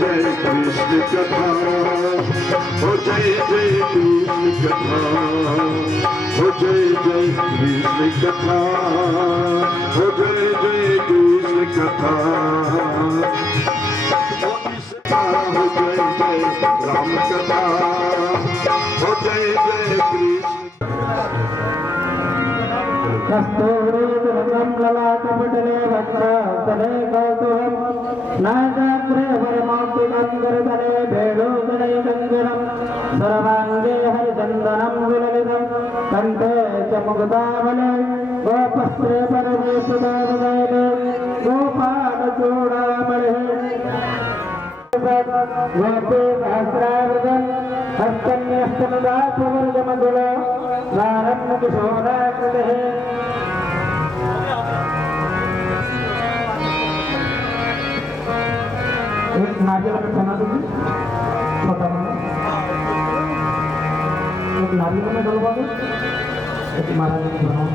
जय कृष्ण कथा, हो जय जय कृष्ण कथा, हो जय जय कृष्ण कथा, हो जय जय कृष्ण कथा, हो जय जय राम कथा, हो जय जय कृष्ण। कस्तूरीतरङ्गं ललाटपटले वक्षस्थले कौतुकं नासाग्रे वरमौक्तिकङ्करतले भेडोदरे कङ्कणं सर्वाङ्गे हरिचन्दनं विललितं कण्ठे च मुक्तावले गोपस्त्रे परमेशुदानदयने गोपालचूडामणे गोपी सहस्रावृतम् हस्तन्यस्तनदासवर्गमधुल नारन्नकिशोराकृतिः एक नारियल में बना दूंगी छोटा बना, एक नारियल में डलवा दो, एक महाराज में बनाओ।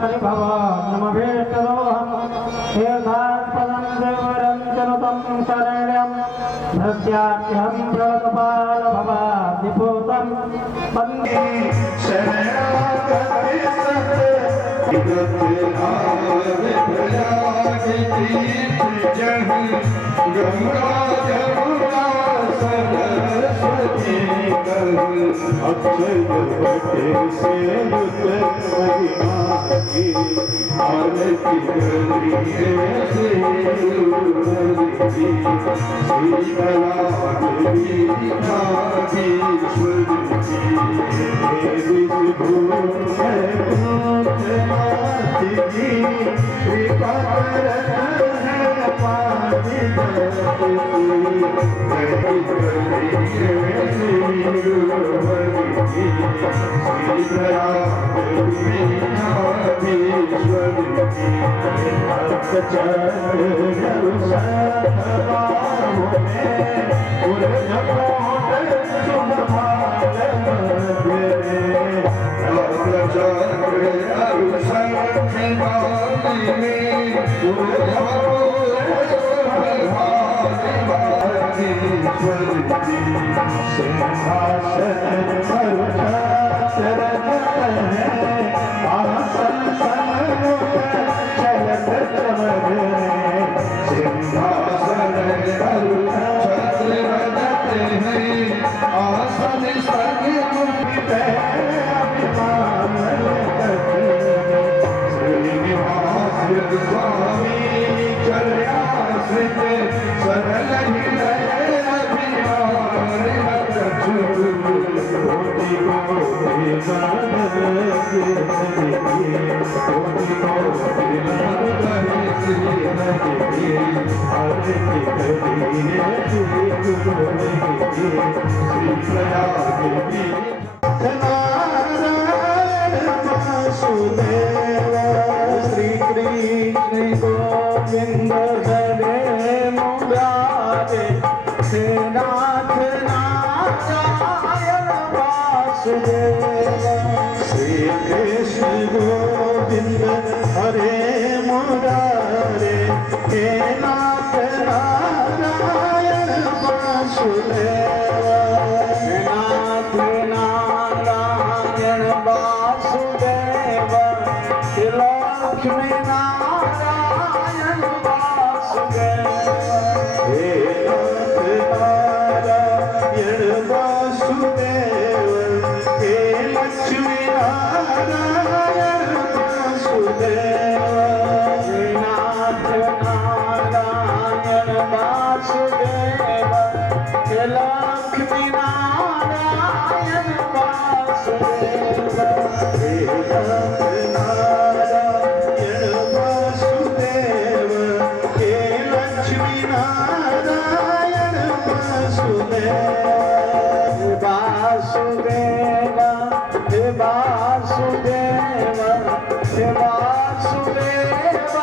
परिभव नमवेष्टरोहं तीर्थास्पदं देवरं चरुतं शरण्यं भक्त्याख्यं प्रकपालभवादिभूतं वन्दे शरणागते गंगा जमुना सरस्वती अक्षय बटे से युद्ध महिमा की आरती करिए शीतला देवी कृपा श्री कृष्ण गोविंद हरे मुरारे हे नाथ नारायण वासुदेव श्री कृष्ण गोविंद हरे मुरारे हे नाथ नारायण वासुदेव नाथ नारायण वासुदेव लक्ष्मी नारायण वासुदेव हे नाथ नारायण वासुदेव हे लक्ष्मी नारायण वासुदेव हे नाथ नारायण वासुदेव हे लक्ष्मी नारायण वासुदेव हे नाथ नारायण वासुदेव हे लक्ष्मी नारायण वासुदेव वासुदेव हे वासुदेव हे वासुदेव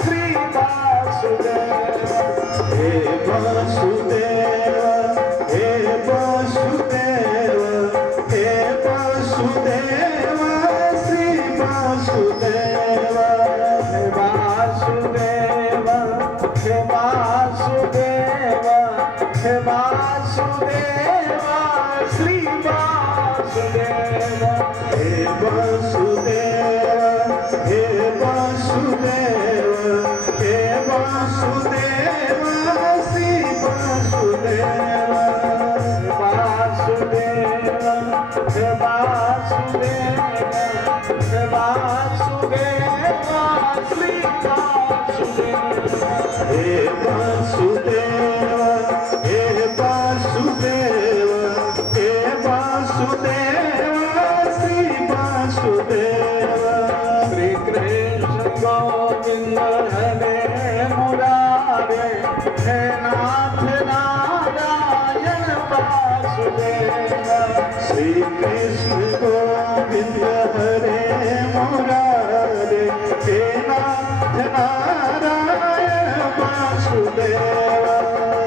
श्री वासुदेव हे वासुदेव हे वासुदेव श्री वासुदेव हे वासुदेव हे वासुदेव हे वासुदेव श्री वासुदेव वासुदेव हे वासुदेव हे वासुदेव श्री वासुदेव हे वासुदेव हे वासुदेव हे वासुदेव श्री वासुदेव श्री कृष्ण गोविंद हरे मुरारे हे नाथ नारायण वासुदेव श्री कृष्ण गोविंद हरे मुरारे हे नाथ नारायण वासुदेव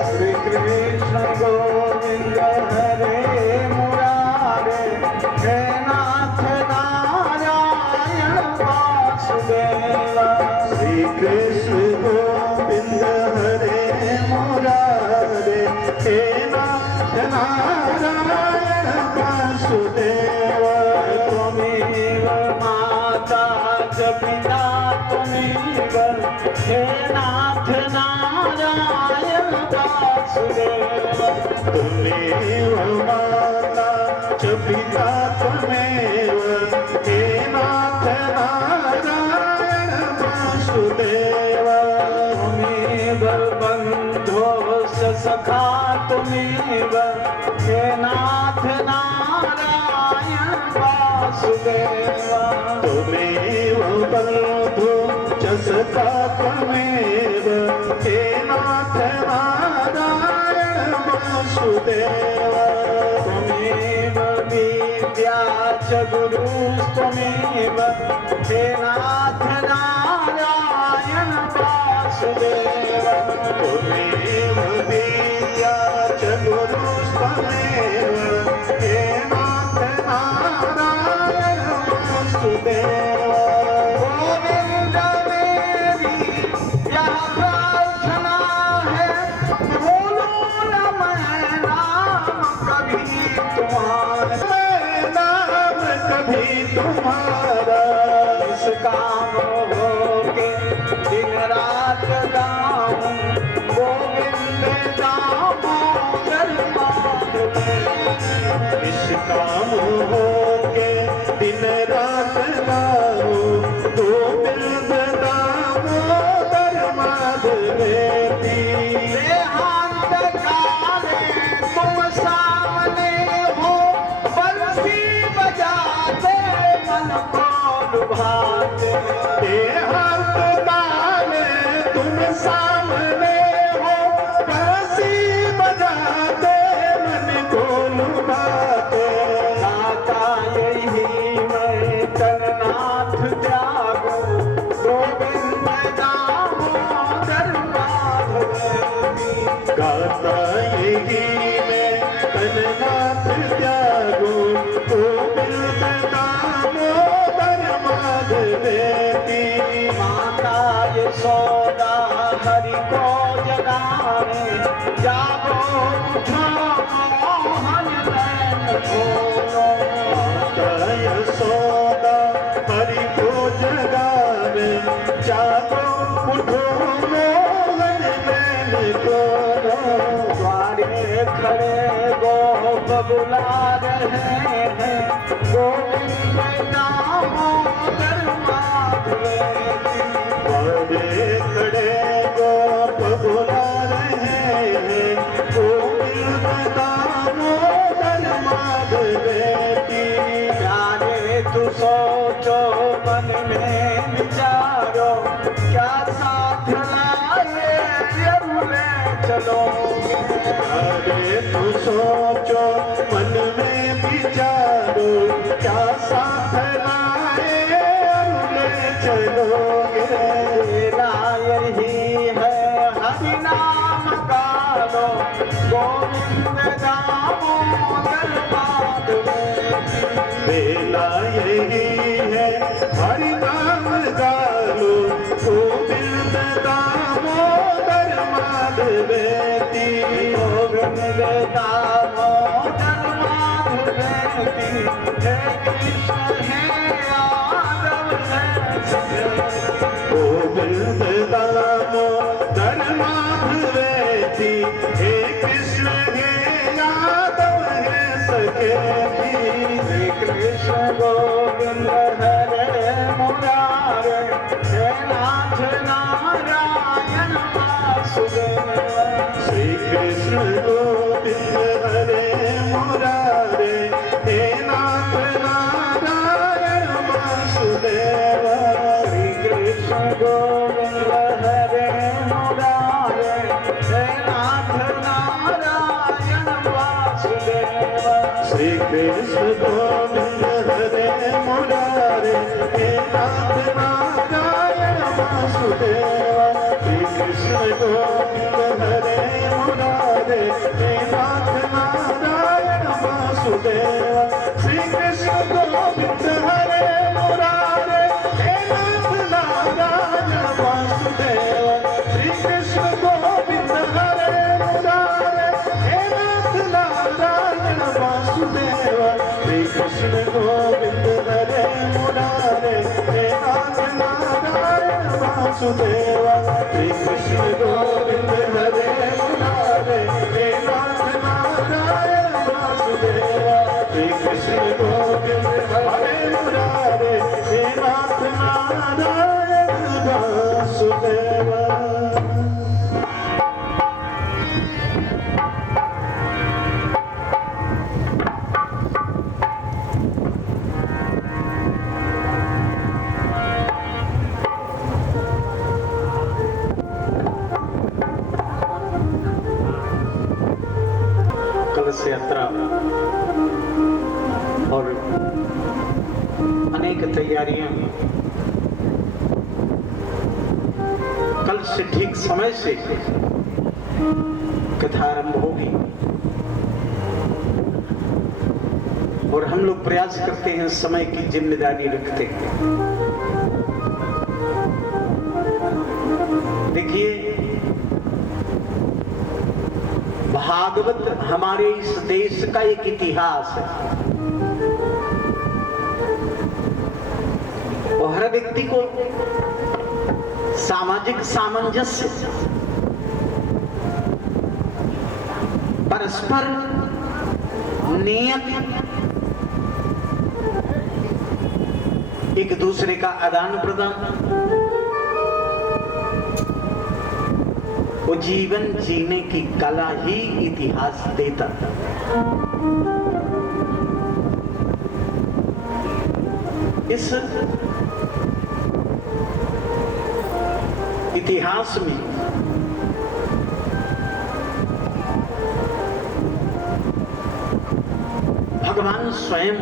श्री कृष्ण गोविंद हरे मुरारे हे नाथ नारायण वासुदेव श्री कृष्ण गोविंद हरे मुरारे हे नाथ नारायण वासुदेव त्वमेव माता च पिता त्वमेव हे नाथ नारायण वासुदेव त्वमेव माता च पिता त्वमेव हे नाथ नारायण वासुदेव त्वमेव बन्धोश्च सखा त्वमेव हे नाथ नारायण वासुदेव त्वमेव बन्धो च सखा त्वमेव हे नाथ नारायण वासुदेव त्वमेव विद्या च गुरुस्त्वमेव हे नाथ नारायण वासुदेव त्वमेव विद्या च गुरुस्त्वमेव हे नाथ नारायण वासुदेव गोविंद मेरी यह प्रार्थना है बोलो न मैं नाम कभी तुम्हारा मैं नाम कभी तुम्हारा इस काम हो के दिन रात गाऊं गोविंद दामोदर माधव इस काम हो के दिन रात गाऊं गोविंद दामोदर माधव देहांत काले तुम सामने हो बंसी बजाते मन को लुभाते देहांत काले तुम सामने हो बंसी बजाते मन को लुभाते गाता यही मैं तननाथ त्यागो गोविंद दामोदर माधव गाता यही मैं तननाथ त्यागो गोविंद दामोदर माधव माता यशोदा हरि को जगाने जागो उठो मोहन नैन खोलो माता यशोदा हरि को जगाने जागो उठो मोहन नैन खोलो द्वारे खड़े गोप बुला रहे हैं गोविंद दामोदर माधव द्वारे खड़े गोप बुला रहे हैं गोविंद दामोदर माधव जाने तू सोचो मन में विचारो क्या साथ लाए अरुले चलो अरे तू सोचो मन में विचारो क्या साथ लाए अरुले चलोगे तेरा यही है हरि नाम गालो गोविंद दामोदर माधव बेला यही है हरि नाम गालो गोविंद दामोदर माधव गोविंद सके श्री कृष्ण गोविंद हरे मुरारे हे नाथ नारायण वासुदेव श्री कृष्ण गोविंद हरे मुरारे हे नाथ नारायण वासुदेव श्री कृष्ण गोविंद हरे मुरारे हे नाथ नारायण वासुदेव श्री कृष्ण गोविंद हरे मुरारे हे नाथ नारायण वासुदेव श्री कृष्ण गोविंद हरे मुरारे हे नाथ नारायण वासुदेव श्री कृष्ण गोविंद हरे मुरारे हे नाथ नारायण वासुदेव श्री कृष्ण गोविंद हरे मुरारे हे नाथ नारायण वासुदेव श्री कृष्ण गोविंद हरे मुरारे हे नाथ नारायण वासुदेव श्री कृष्ण गोविंद हरे मुरारे हे नाथ नारायण वासुदेव श्री कृष्ण गोविंद हरे मुरारे हे नाथ नारायण वासुदेव कलश यात्रा और अनेक तैयारियां कल से ठीक समय से कथा आरंभ होगी और हम लोग प्रयास करते हैं समय की जिम्मेदारी रखते हैं। देखिए भागवत हमारे इस देश का एक इतिहास है और हर व्यक्ति को सामाजिक सामंजस्य परस्पर नियत एक दूसरे का आदान प्रदान वो जीवन जीने की कला ही इतिहास देता था। इस इतिहास में भगवान स्वयं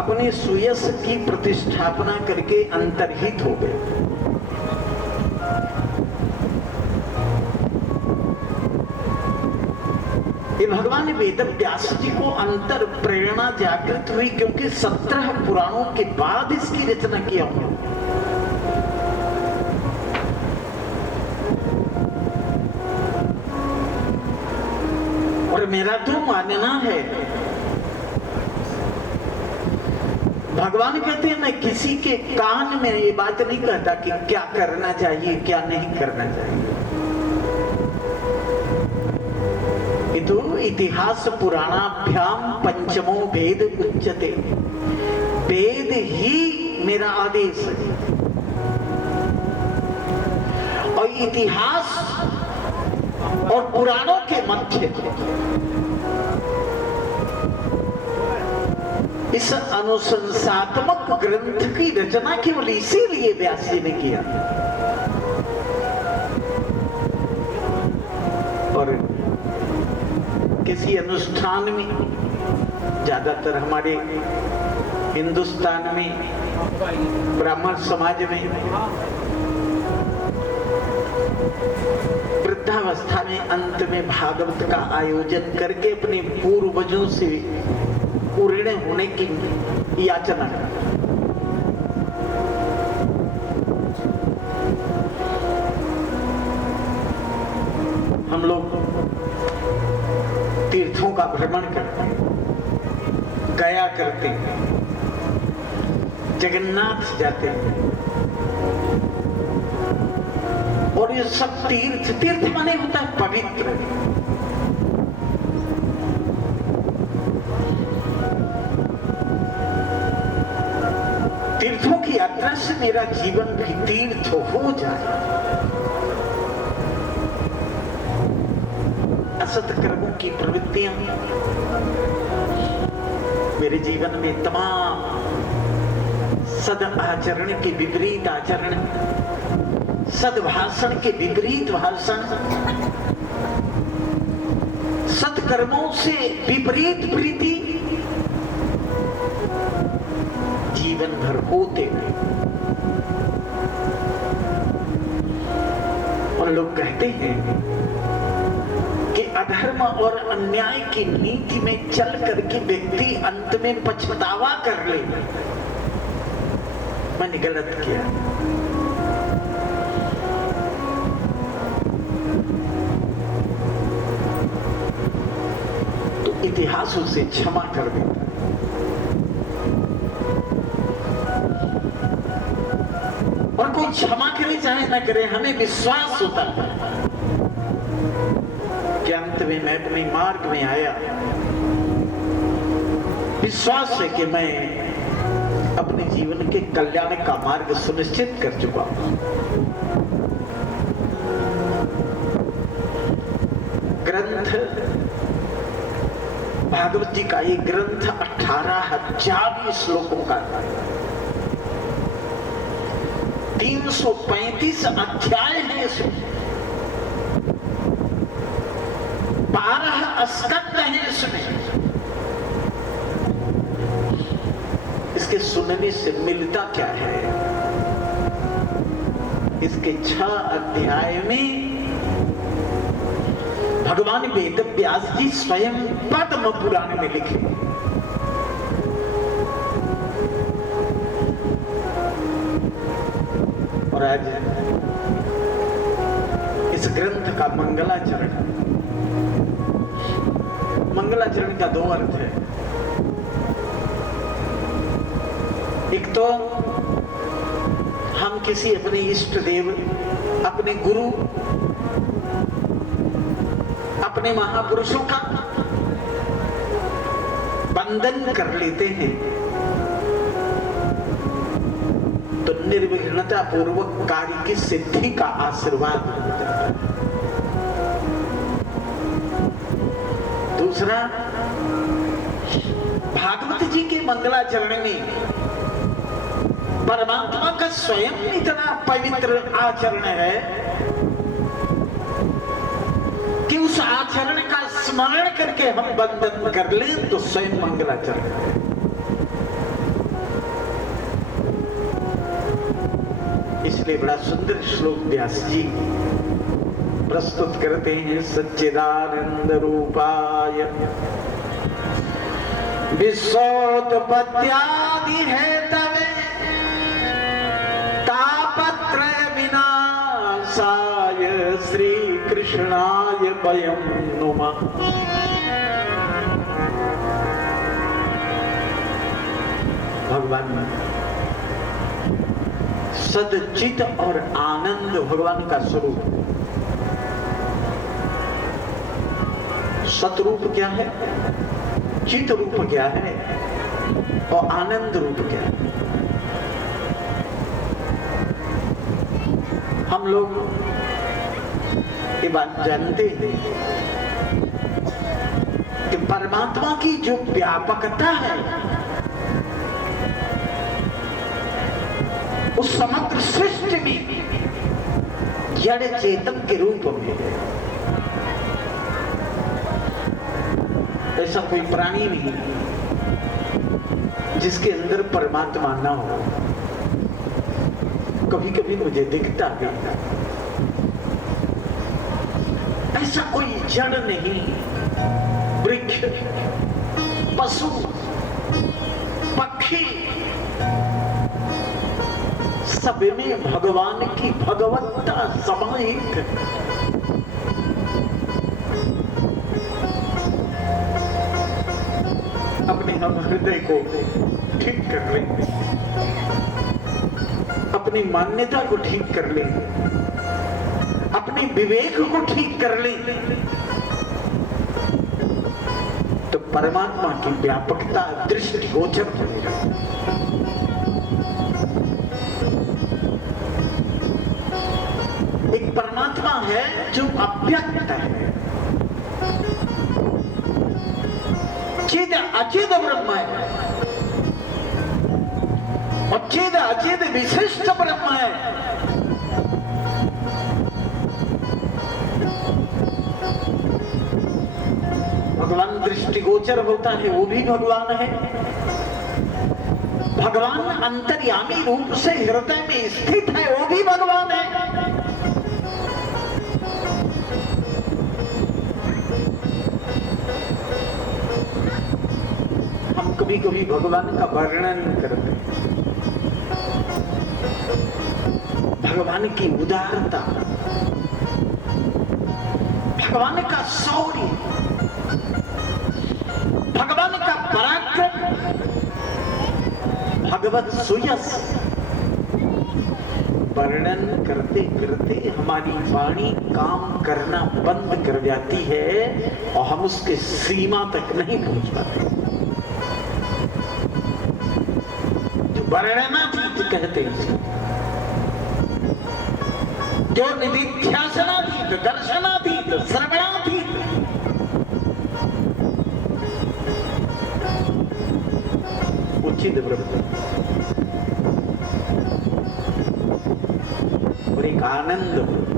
अपने सुयश की प्रतिष्ठापना करके अंतर्हित हो गए। ये भगवान वेद व्यास जी को अंतर प्रेरणा जागृत हुई क्योंकि 17 पुराणों के बाद इसकी रचना किया हुआ। और मेरा तो मानना है भगवान कहते हैं मैं किसी के कान में ये बात नहीं कहता कि क्या करना चाहिए क्या नहीं करना चाहिए। ये तो इतिहास पुराणाभ्याम पंचमो वेद उच्यते, वेद ही मेरा आदेश है। और इतिहास और पुराणों के मध्य इस अनुशंसात्मक ग्रंथ की रचना केवल इसीलिए व्यास जी ने किया। और किसी अनुष्ठान में ज्यादातर हमारे हिंदुस्तान में ब्राह्मण समाज में वृद्धावस्था में अंत में भागवत का आयोजन करके अपने पूर्वजों से ऋण होने की याचना कर। हम लोग तीर्थों का भ्रमण करते हैं, गया करते हैं, जगन्नाथ जाते हैं और ये सब तीर्थ, तीर्थ माने होता है पवित्र। तीर्थों की यात्रा से मेरा जीवन भी तीर्थ हो जाए। असत कर्मों की प्रवृत्तियां मेरे जीवन में तमाम सद आचरण के विपरीत आचरण, सद्भाषण के विपरीत भाषण, सत्कर्मों से विपरीत प्रीति जीवन भर होते हुए। और लोग कहते हैं कि अधर्म और अन्याय की नीति में चल करके व्यक्ति अंत में पछतावा कर ले। मैंने गलत किया, तो इतिहास उसे क्षमा कर देता। और कोई क्षमा करे चाहे न करे, हमें विश्वास होता है कि अंत में मैं अपने मार्ग में आया। विश्वास है कि मैं अपने जीवन के कल्याण का मार्ग सुनिश्चित कर चुका हूं। ग्रंथ भागवत जी का ये ग्रंथ 18,000 श्लोकों का, 335 अध्याय हैं इसमें, 12 स्कंद हैं इसमें। इसके सुनने से मिलता क्या है? इसके 6 अध्याय में भगवान वेद व्यास जी स्वयं पद्म पुराण में लिखे। और आज इस ग्रंथ का मंगलाचरण, मंगलाचरण का 2 अर्थ है। एक तो हम किसी अपने इष्ट देव, अपने गुरु, अपने महापुरुषों का वंदन कर लेते हैं तो निर्विघ्नता पूर्वक कार्य की सिद्धि का आशीर्वाद हो जाता है। दूसरा, भागवत जी के मंगलाचरण में परमात्मा का स्वयं इतना पवित्र आचरण है कि उस आचरण का स्मरण करके हम वंदन कर लें तो स्वयं मंगलाचरण है। इसलिए बड़ा सुंदर श्लोक व्यास जी प्रस्तुत करते हैं। सच्चिदानंद रूपाय विश्वोत्पत्त्यादि हेतवे तापत्रय विनाशाय श्री कृष्णाय वयं नुमः। भगवान सदचित और आनंद भगवान का स्वरूप। सतरूप क्या है, चित रूप क्या है और आनंद रूप क्या है? हम लोग ये बात जानते हैं कि परमात्मा की जो व्यापकता है उस समग्र सृष्टि में जड़ चेतन के रूप में है। ऐसा कोई प्राणी नहीं जिसके अंदर परमात्मा ना हो। कभी कभी मुझे दिखता भी, ऐसा कोई जड़ नहीं, वृक्ष, पशु, पक्षी, सब में भगवान की भगवत्ता समाहित है। अपने हम हृदय को ठीक कर लेंगे, अपनी मान्यता को ठीक कर लेंगे, अपने विवेक को ठीक कर लें तो परमात्मा की व्यापकता दृष्टिगोचर होगी। एक परमात्मा है जो अव्यक्त है, चेद अचेद ब्रह्म है, और चेद अचेद विशिष्ट ब्रह्म है। भगवान दृष्टिगोचर होता है वो भी भगवान है। भगवान अंतर्यामी रूप से हृदय में स्थित है वो भी भगवान है। हम कभी कभी भगवान का वर्णन करते हैं, भगवान की उदारता, भगवान का शौर्य, भगवान का पराक्रम, भगवत सुयस वर्णन करते करते हमारी वाणी काम करना बंद कर जाती है और हम उसके सीमा तक नहीं पहुंच पाते। जो वर्णनातीत कहते हैं, जो निधिध्यासनातीत, दर्शनातीत, श्रवणातीत, उचित ब्रह्म और एक आनंद ब्रह्म।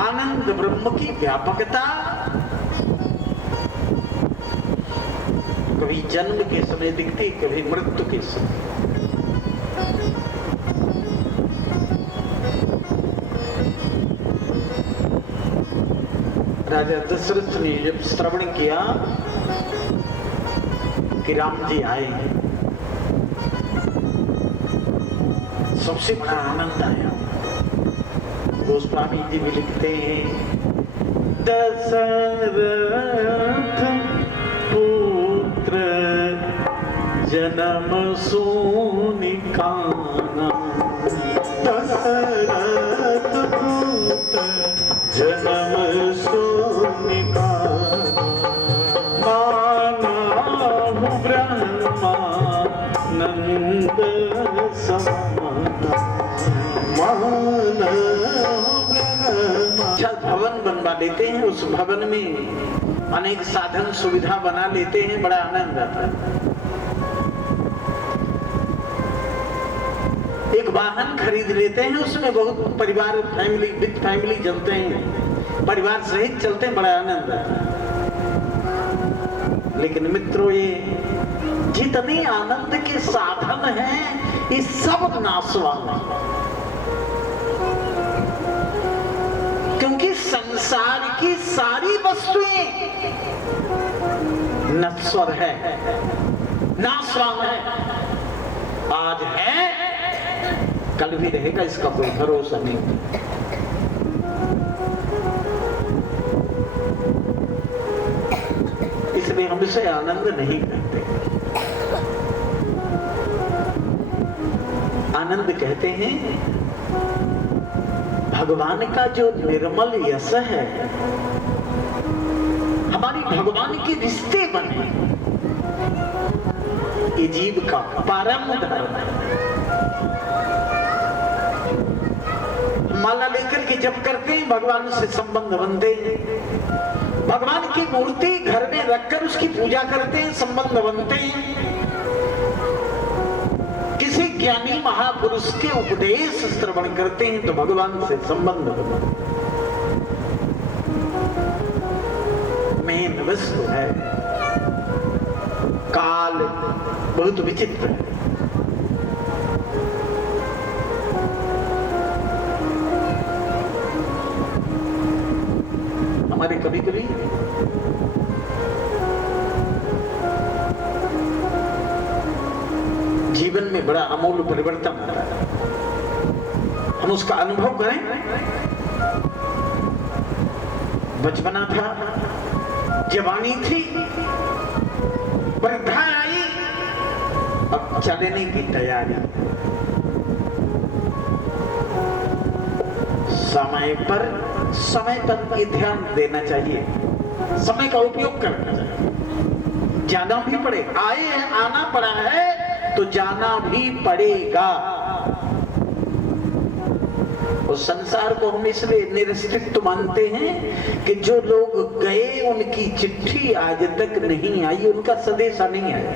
आनंद ब्रह्म की व्यापकता कभी जन्म के समय दिखती, कभी मृत्यु के समय। राजा दशरथ ने जब श्रवण किया कि राम जी आए, सबसे बड़ा आनंद आया। गोस्वामी जी भी लिखते हैं, दशरथ पुत्र जन्म सोनि काना, दशरथ पुत्र जन्म सोनि काना, माना ब्रह्मा नंद समाना, माना ब्रह्मा। भवन बनवा लेते हैं, उस भवन में अनेक साधन सुविधा बना लेते हैं, बड़ा आनंद आता है। एक वाहन खरीद लेते हैं, उसमें बहुत परिवार फैमिली विद फैमिली चलते हैं, परिवार सहित चलते हैं, बड़ा आनंद आता है। लेकिन मित्रों, ये जितने आनंद के साधन हैं ये सब नाशवान है, क्योंकि संसार की सारी वस्तुएं नश्वर है, नाशवान है। आज है कल भी रहेगा, इसका कोई भरोसा नहीं। इसलिए हम इसे आनंद नहीं कहते। आनंद कहते हैं भगवान का जो निर्मल यश है, हमारी भगवान के रिश्ते बने, ये जीव का परम धर्म है। माला लेकर के जप करते हैं, भगवान से संबंध बनते हैं। भगवान की मूर्ति घर में रखकर उसकी पूजा करते हैं, संबंध बनते हैं। किसी ज्ञानी महापुरुष के उपदेश श्रवण करते हैं तो भगवान से संबंध बनते हैं। मेन वस्तु है, काल बहुत विचित्र है। हमारे कभी कभी जीवन में बड़ा अमूल्य परिवर्तन होता है, हम उसका अनुभव करें। बचपना था, जवानी थी, वृद्धा आई, अब चलने की तैयारी। समय पर ये ध्यान देना चाहिए, समय का उपयोग करना चाहिए। जाना भी पड़े, आए हैं, आना पड़ा है तो जाना भी पड़ेगा। उस संसार को हम इसलिए निरस्तित्व मानते हैं कि जो लोग गए उनकी चिट्ठी आज तक नहीं आई, उनका संदेशा नहीं आया।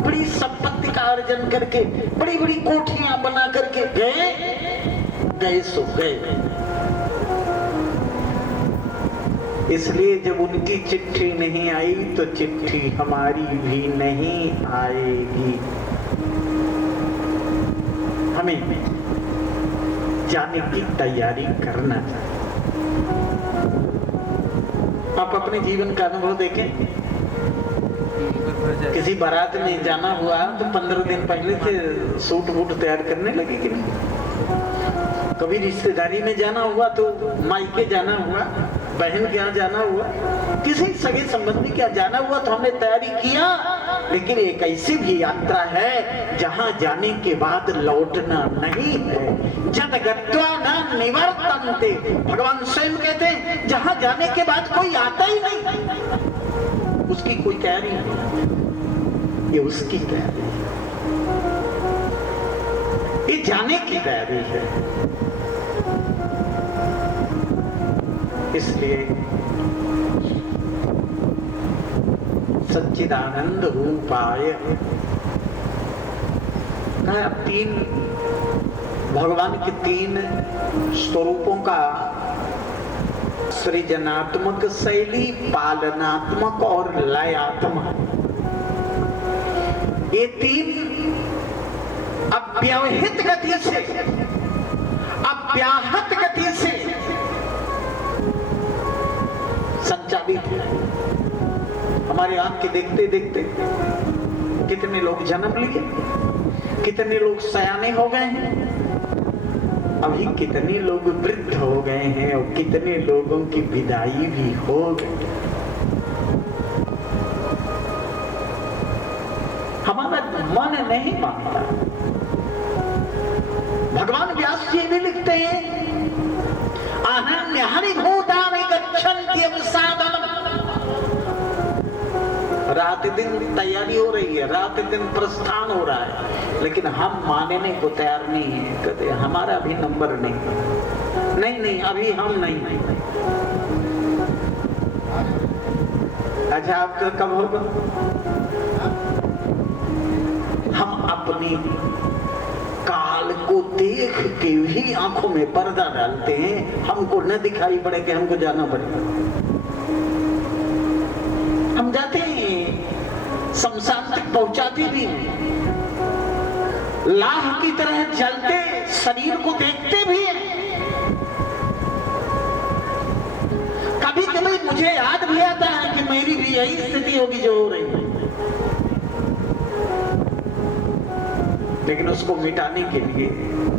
बड़ी संपत्ति का अर्जन करके, बड़ी बड़ी कोठियां बना करके गए सो गए। इसलिए जब उनकी चिट्ठी नहीं आई तो चिट्ठी हमारी भी नहीं आएगी। हमें जाने की तैयारी करना चाहिए। आप अपने जीवन का अनुभव देखें, किसी बारात में जाना हुआ तो 15 दिन पहले से सूट बूट तैयार करने लगे कि नहीं। कभी रिश्तेदारी में जाना हुआ तो मायके जाना हुआ, बहन के यहाँ जाना हुआ, किसी सगे संबंधी के यहाँ जाना हुआ तो हमने तैयारी किया। लेकिन एक ऐसी भी यात्रा है जहां जाने के बाद लौटना नहीं है। जद गत्वा न निवर्तन्ते, भगवान स्वयं कहते हैं जहां जाने के बाद कोई आता ही नहीं, उसकी कोई तैयारी नहीं, ये उसकी तैयारी है, ये जाने की तैयारी है। इसलिए सच्चिदानंद रूपाय कहा, तीन भगवान के तीन स्वरूपों का सृजनात्मक शैली, पालनात्मक और लयात्मक, ये तीन अव्यवहित गति से, अव्याहत गति से संचालित है। हमारे आंख के देखते देखते कितने लोग जन्म लिए, कितने लोग सयाने हो गए हैं, अभी कितने लोग वृद्ध हो गए हैं और कितने लोगों की विदाई भी हो गई। हमारा मन नहीं मानता। भगवान व्यास जी भी लिखते हैं, अनन्यानि भूतानि गच्छन्ति अवसादनम्। रात दिन तैयारी हो रही है, रात दिन प्रस्थान हो रहा है, लेकिन हम मानने को तैयार नहीं है। कहते हमारा अभी नंबर नहीं, अभी हम नहीं। अच्छा, आपका कब होगा? हम अपनी काल को देख के भी आंखों में पर्दा डालते हैं, हमको न दिखाई पड़े कि हमको जाना पड़ेगा। हम जाते हैं, शमशान तक पहुंचाते भी हैं, लाह की तरह जलते शरीर को देखते भी हैं। कभी कभी मुझे याद भी आता है कि मेरी भी यही स्थिति होगी जो हो रही है, लेकिन उसको मिटाने के लिए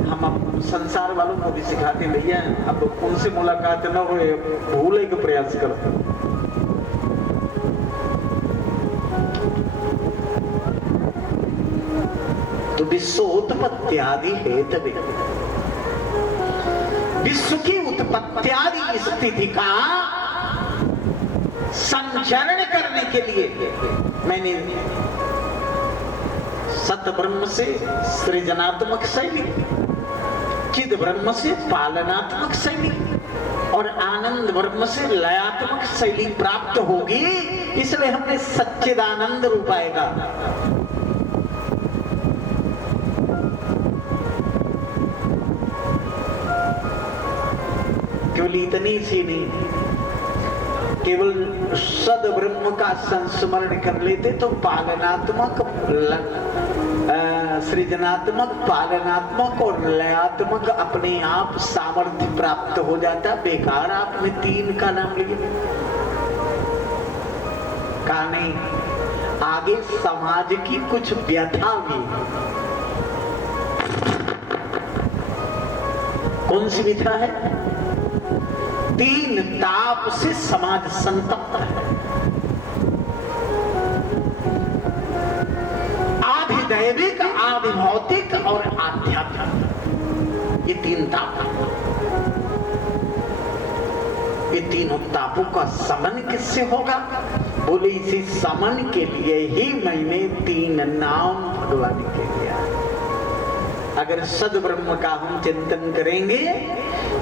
हम संसार वालों को भी सिखाते हैं, भैया अब उनसे मुलाकात न हो, भूलने का प्रयास करो। तो विश्वोत्पत्ति आदि हेतु, विश्व की उत्पत्ति आदि स्थिति का संचरण करने के लिए मैंने सत ब्रह्म से सृजनात्मक शैली, चिद ब्रह्म से पालनात्मक शैली और आनंद ब्रह्म से लयात्मक शैली प्राप्त होगी। इसलिए हमने सच्चिदानंद रूपाय का केवल इतनी सी नहीं, केवल सद ब्रह्म का संस्मरण कर लेते तो पालनात्मक, सृजनात्मक, पालनात्मक और लयात्मक अपने आप सामर्थ्य प्राप्त हो जाता। बेकार आपने तीन का नाम लिया। कहा नहीं, आगे समाज की कुछ व्यथा भी। कौन सी व्यथा है? तीन ताप से समाज संतप्त है। आधि दैविक, आधि भौतिक और आध्यात्मिक, ये तीन ताप है। तीनों तापों का समन किससे होगा? बोले इसी समन के लिए ही मैंने 3 नाम भगवान के लिया। अगर सद्ब्रह्म का हम चिंतन करेंगे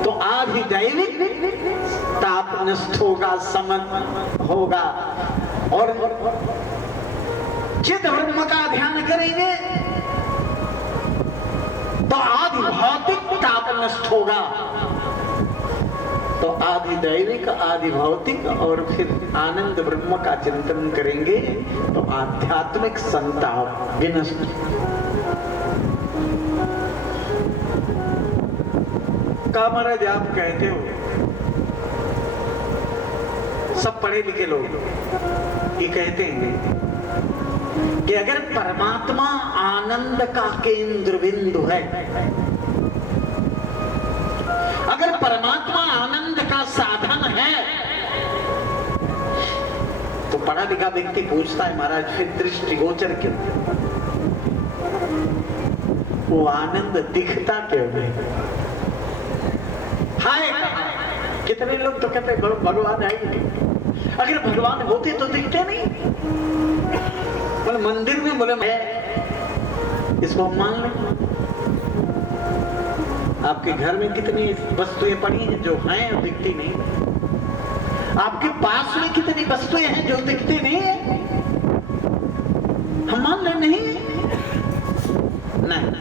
तो आदि दैविक ताप नष्ट होगा, समन होगा, और चिद ब्रह्म का ध्यान करेंगे तो आदि भौतिक ताप नष्ट होगा। तो आदि दैविक, आदि भौतिक और फिर आनंद ब्रह्म का चिंतन करेंगे तो आध्यात्मिक संताप विनष्ट। का महाराज आप कहते हो, सब पढ़े लिखे लोग ये कहते हैं कि अगर परमात्मा आनंद का केंद्र बिंदु है, अगर परमात्मा आनंद का साधन है, तो पढ़ा लिखा व्यक्ति पूछता है महाराज फिर दृष्टिगोचर क्यों? वो आनंद दिखता क्यों नहीं? हाय कितने लोग तो कहते भगवान आएंगे, अगर भगवान होते तो दिखते नहीं। बोले मंदिर में, बोले मैं, इसको हम मान लें। आपके घर में कितनी वस्तुएं पड़ी हैं जो हैं और दिखती नहीं? आपके पास में कितनी वस्तुएं हैं जो दिखती नहीं है? हम मान लें नहीं है? नहीं।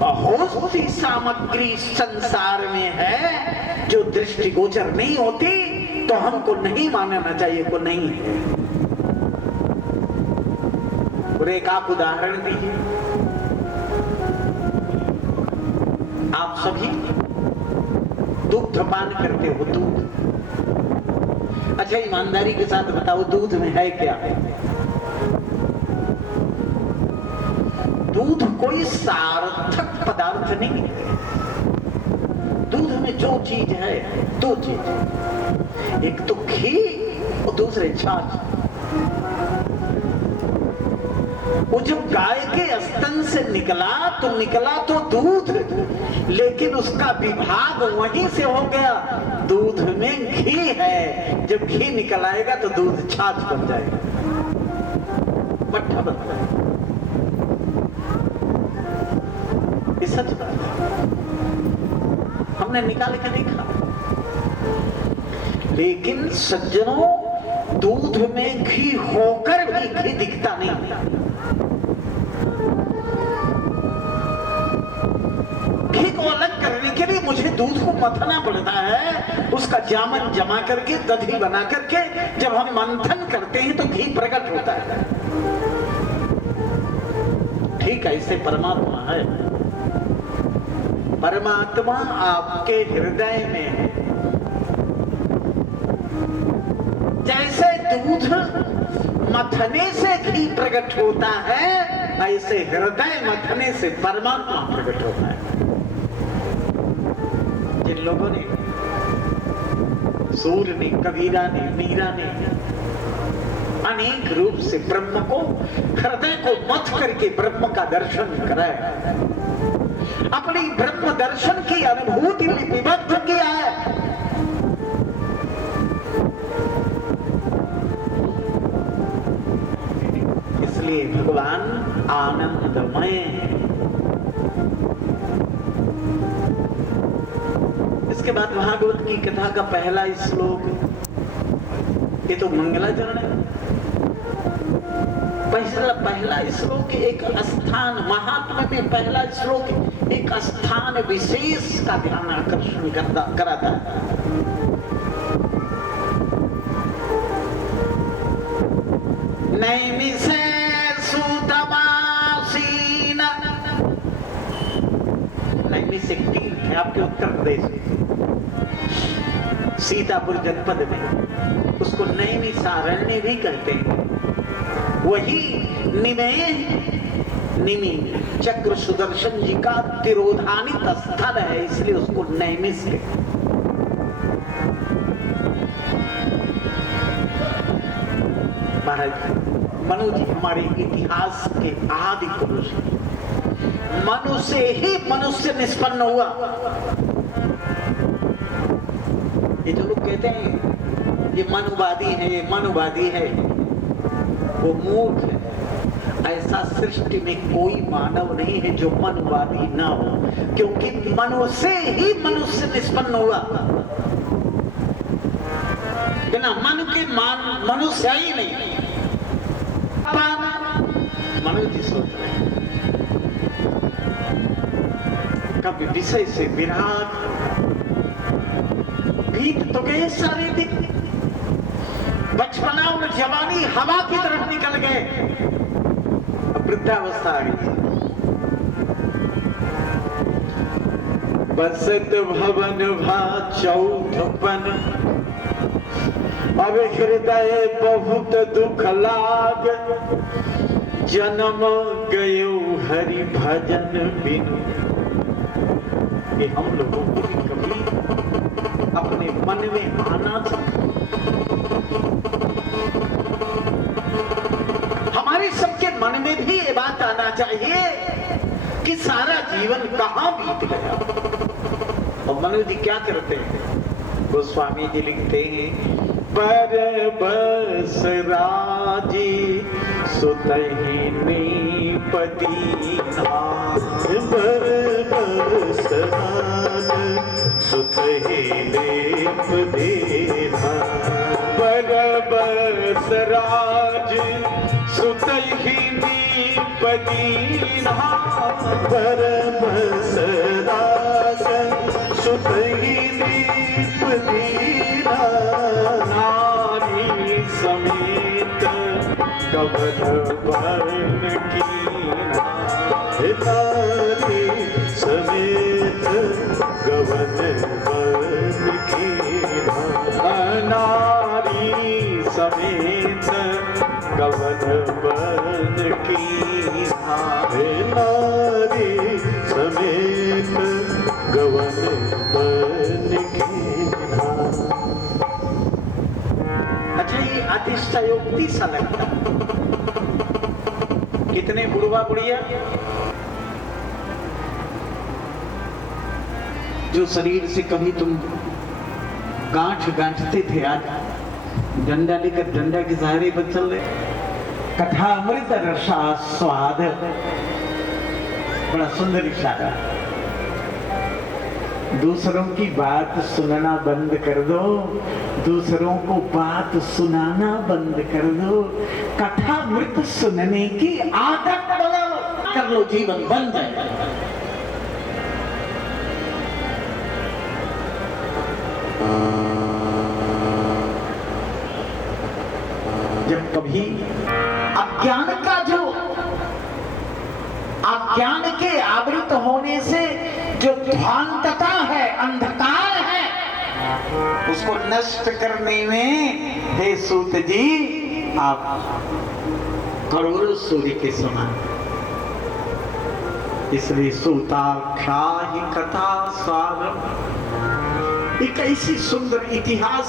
बहुत सी सामग्री संसार में है जो दृष्टिगोचर नहीं होती, तो हमको नहीं मानना चाहिए को नहीं है। और एक आप उदाहरण दीजिए, आप सभी दूध पान करते हो, दूध। अच्छा ईमानदारी के साथ बताओ दूध में है क्या? दूध कोई सार्थक पदार्थ नहीं है। दूध में जो चीज है, 2 चीज, एक तो घी और दूसरे छाछ। वो जब गाय के स्तन से निकला तो दूध, लेकिन उसका विभाग वहीं से हो गया। दूध में घी है, जब घी निकल आएगा तो दूध छाछ बन जाएगा, मट्ठा बन जाएगा। ये सच बात है, हमने निकाल के देखा। लेकिन सज्जनों, दूध में घी होकर भी घी दिखता नहीं। घी को अलग करने के लिए मुझे दूध को मथना पड़ता है, उसका जामन जमा करके, दही बना करके जब हम मंथन करते हैं तो घी प्रकट होता है। ठीक है, इससे परमात्मा है। परमात्मा आपके हृदय में है। जैसे दूध मथने से घी प्रकट होता है, ऐसे हृदय मथने से परमात्मा प्रकट होता है। जिन लोगों ने, सूर्य ने, कबीरा ने, मीरा ने अनेक रूप से ब्रह्म को, हृदय को मथ करके ब्रह्म का दर्शन कराया, अपनी ब्रह्म दर्शन की अनुभूति लिपिबद्ध किया है। इसलिए भगवान आनंदमय है। इसके बाद भागवत की कथा का पहला श्लोक, ये तो मंगलाचरण है। पहला श्लोक एक स्थान, महात्मा में पहला श्लोक एक स्थान विशेष का ध्यान आकर्षण कराता है। नैमिषे सुतमासीन, नैमिष एक तीर्थ है आपके उत्तर प्रदेश में, सीतापुर जनपद में, उसको नैमिषारण्य भी कहते हैं। वही निमि चक्र सुदर्शन जी का तिरोधानित स्थल है, इसलिए उसको नैमिष कहते हैं। महाराज मनु जी हमारे इतिहास के आदि पुरुष, मनु से ही मनुष्य निष्पन्न हुआ। ये जो लोग कहते हैं ये मनुवादी है, ये मनुवादी है, वो मूर्ख है। ऐसा सृष्टि में कोई मानव नहीं है जो मनुवादी ना हो, क्योंकि मनु से ही मनुष्य निष्पन्न हुआ। बिना मन के मनुष्य ही नहीं। मनु जी सोच रहे हैं कभी विषय से विराट, बीत तो गए सारे दिन, बचपना और जवानी हवा की तरफ निकल गए, अब वृद्धावस्था आ गई। बसत भवन भा चौथपन, अब हृदय बहुत दुख लाग, जन्म गयो हरि भजन बिनु। ये हम लोगों को भी कभी अपने मन में आना चाहिए। हमारे सबके मन में भी ये बात आना चाहिए कि सारा जीवन कहां बीत गया। और मनु जी क्या करते हैं? गोस्वामी जी लिखते हैं, पर बस राजी सुतहि नीपदीना, पर बस राज सुतहि नीपदीना, पर बस राज सुतहि नीपदीना, पर बस राज सुतहि नीपदीना, नारी समेत कवन वर्ण कीना, नारी समेत गवन वर्ण कीना, नारी समेत गवन वर्ण कीना, नारी समेत गवन वर्ण कीना। अच्छा, ये अतिशयोक्ति सा लगता है। कितने बुढ़वा बुढ़िया जो शरीर से कभी तुम गांठ गांठते थे, आज डंडा लेकर डंडा के सहारे पर चल रहे। कथा अमृत रसा स्वाद, बड़ा सुंदर इशारा। दूसरों की बात सुनना बंद कर दो, दूसरों को बात सुनाना बंद कर दो, कथा मृत सुनने की आदत बनाओ, कर लो, जीवन बन जाएगा। जब कभी अज्ञान के आवृत होने से जो ध्यानता है, अंधकार है, उसको नष्ट करने में हे सूत जी आप करोड़ों सूर्य के समान। इसलिए सूताख्या ही कथा सारम, एक ऐसी सुंदर इतिहास,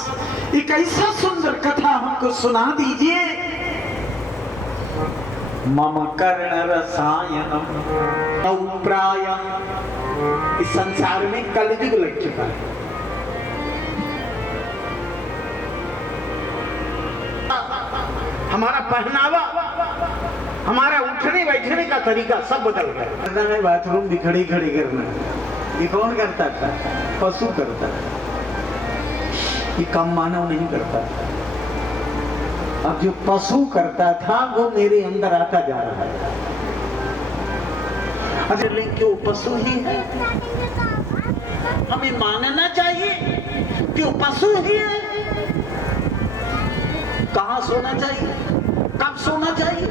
एक ऐसा सुंदर कथा हमको सुना दीजिए। मम कर्ण रसायनम प्राय, इस संसार में कलयुग लग चुका है। हमारा पहनावा, हमारा उठने बैठने का तरीका सब बदल गया। बाथरूम भी खड़ी खड़ी करना, ये कौन करता था? पशु करता था, ये कम मानव नहीं करता था। अब जो पशु करता था वो मेरे अंदर आता जा रहा है। अरे लेकिन वो पशु ही है, हमें मानना चाहिए कि वो पशु ही है। कहाँ सोना चाहिए, कब सोना चाहिए?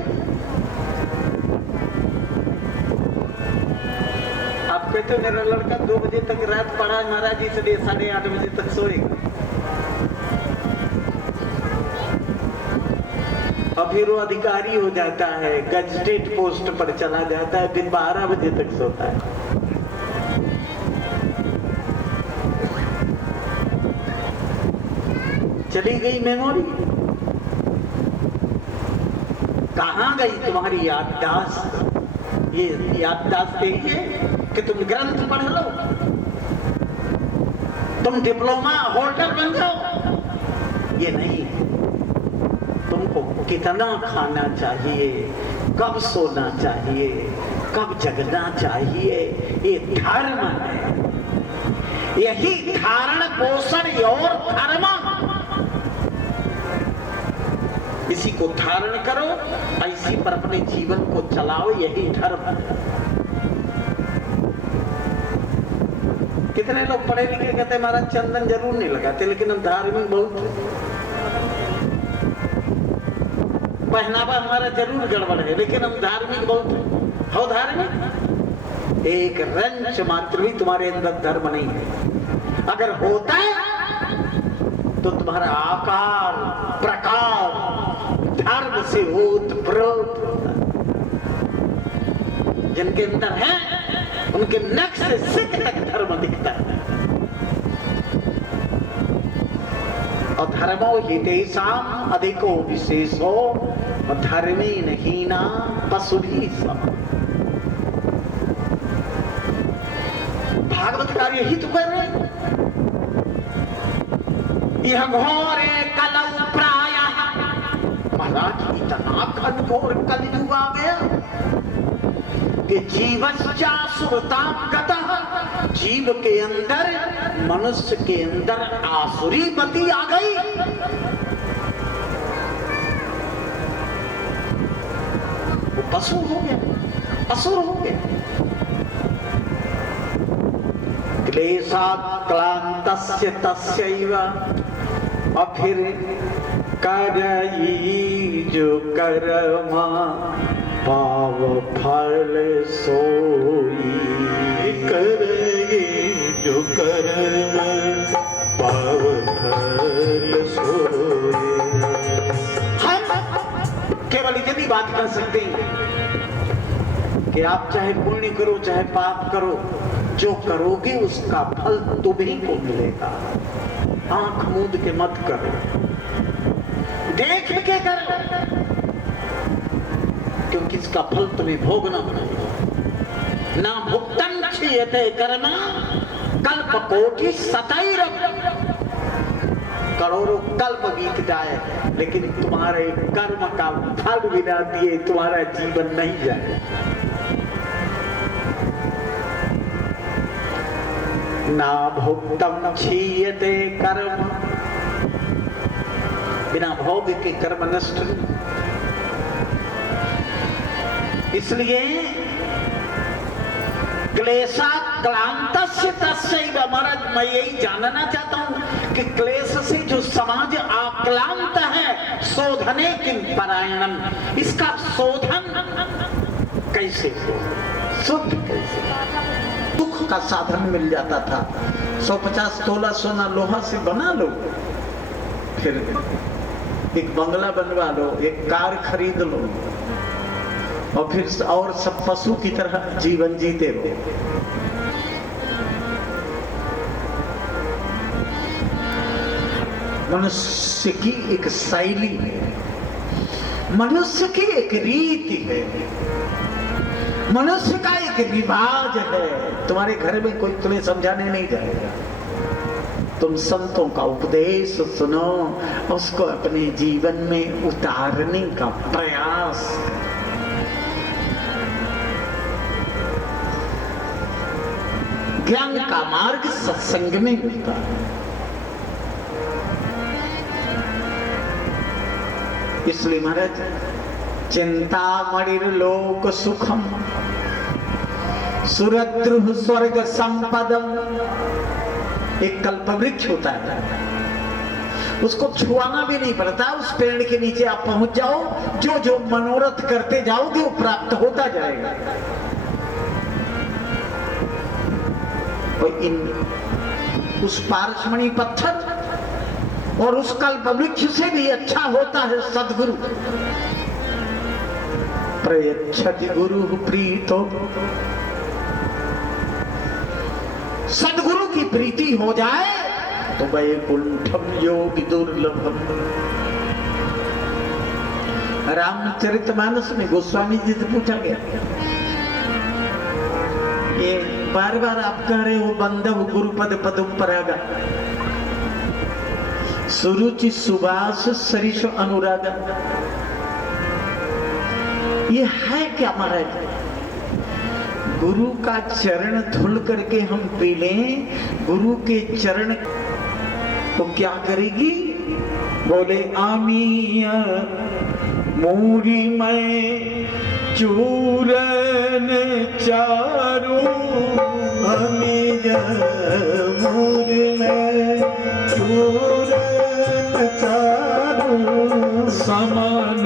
आप कहते हो मेरा लड़का 2 बजे तक रात पढ़ा महाराज, इसलिए 8:30 बजे तक सोएगा। अब फिर वो अधिकारी हो जाता है, गजटेड पोस्ट पर चला जाता है, फिर 12 बजे तक सोता है। चली गई मेमोरी, कहां गई तुम्हारी याददाश्त? ये याददाश्त यही है कि तुम ग्रंथ पढ़ लो, तुम डिप्लोमा होल्डर बन जाओ, ये नहीं। तुमको कितना खाना चाहिए, कब सोना चाहिए, कब जगना चाहिए, ये धर्म है। यही धारण पोषण और धर्म, इसी को धारण करो, इसी पर अपने जीवन को चलाओ, यही धर्म है। कितने लोग पढ़े लिखे कहते हैं महाराज चंदन जरूर नहीं लगाते, लेकिन हम धार्मिक बहुत है। पहनावा हमारा जरूर गड़बड़ है, लेकिन हम धार्मिक बहुत है। हो धार्मिक, एक रंच मात्र भी तुम्हारे अंदर धर्म नहीं है। अगर होता है तो तुम्हारा आकार प्रकार धर्म से ओतप्रोत होता है। जिनके अंदर है उनके नख से सिक तक धर्म दिखता है। और धर्मो हितेषाम अधिको विशेषो धर्मे नहीना पशु भी सम। भागवतकार यही तो कर रहे हैं। यह घोरे कलौ प्रायः, महाराज इतना घनघोर कलयुग आ गया कि जीवस्या सुरतां गतः, जीव के अंदर, मनुष्य के अंदर आसुरी मति आ गई। वो पशु हो गया, असुर हो गया। क्लेशात् क्लान्तस्य तस्यैव, और फिर करई जो कर्मा पाव फल सोई। करई जो कर्म पाव फल सोई। हम केवल इतनी बात कर सकते हैं कि आप चाहे पुण्य करो चाहे पाप करो, जो करोगे उसका फल तुम्हीं को मिलेगा। आंख मूंद के मत करो, देख के करो, क्योंकि इसका फल तुम्हें भोगना पड़ेगा। ना भुक्तम क्षीयते कर्म कल्प कोटि सतैरव। करोड़ों कल्प बीत जाए, लेकिन तुम्हारे कर्म का फल बिना दिए तुम्हारा जीवन नहीं जाए। ना भुक्तम क्षीयते कर्म, बिना भोग के कर्म नष्ट नहीं। इसलिए क्लेशात् क्लान्तस्य तस्यैव। महाराज मैं यही जानना चाहता हूं कि क्लेश से जो समाज आक्लांत है, शोधने किं परायणम, इसका शोधन कैसे हो, शुद्ध कैसे? दुख का साधन मिल जाता था। 150 तोला सोना लोहा से बना लो, फिर एक बंगला बनवा लो, एक कार खरीद लो, और फिर और सब पशु की तरह जीवन जीते रहो। मनुष्य की एक शैली है, मनुष्य की एक रीति है, मनुष्य का एक रिवाज है। तुम्हारे घर में कोई तुम्हें समझाने नहीं जाएगा, तुम संतों का उपदेश सुनो, उसको अपने जीवन में उतारने का प्रयास। ज्ञान का मार्ग सत्संग में मिलता है। इसलिए महाराज चिंतामणिर्लोक सुखम सुरद्रुह स्वर्ग संपदम, एक कल्पवृक्ष होता है, उसको छुआना भी नहीं पड़ता। उस पेड़ के नीचे आप पहुंच जाओ, जो जो मनोरथ करते जाओगे वो प्राप्त होता जाएगा। और इन उस पारसमणि पत्थर और उस कल्पवृक्ष से भी अच्छा होता है सद्गुरु। प्रयच्छति गुरु प्रीतो, सद्गुरु की प्रीति हो जाए तो वैकुंठम योगी दुर्लभम। रामचरितमानस में गोस्वामी जी से पूछा गया, ये बार बार आप कह रहे हो बंधव गुरुपद पदम परागा, सुरुचि सुबास सरिष अनुरागा, ये है क्या महाराज? गुरु का चरण धुल करके हम पी लें, गुरु के चरण तो क्या करेगी? बोले आमिया मूरी में चूरन चारू, अमीया मूर में चूरन चारू, समान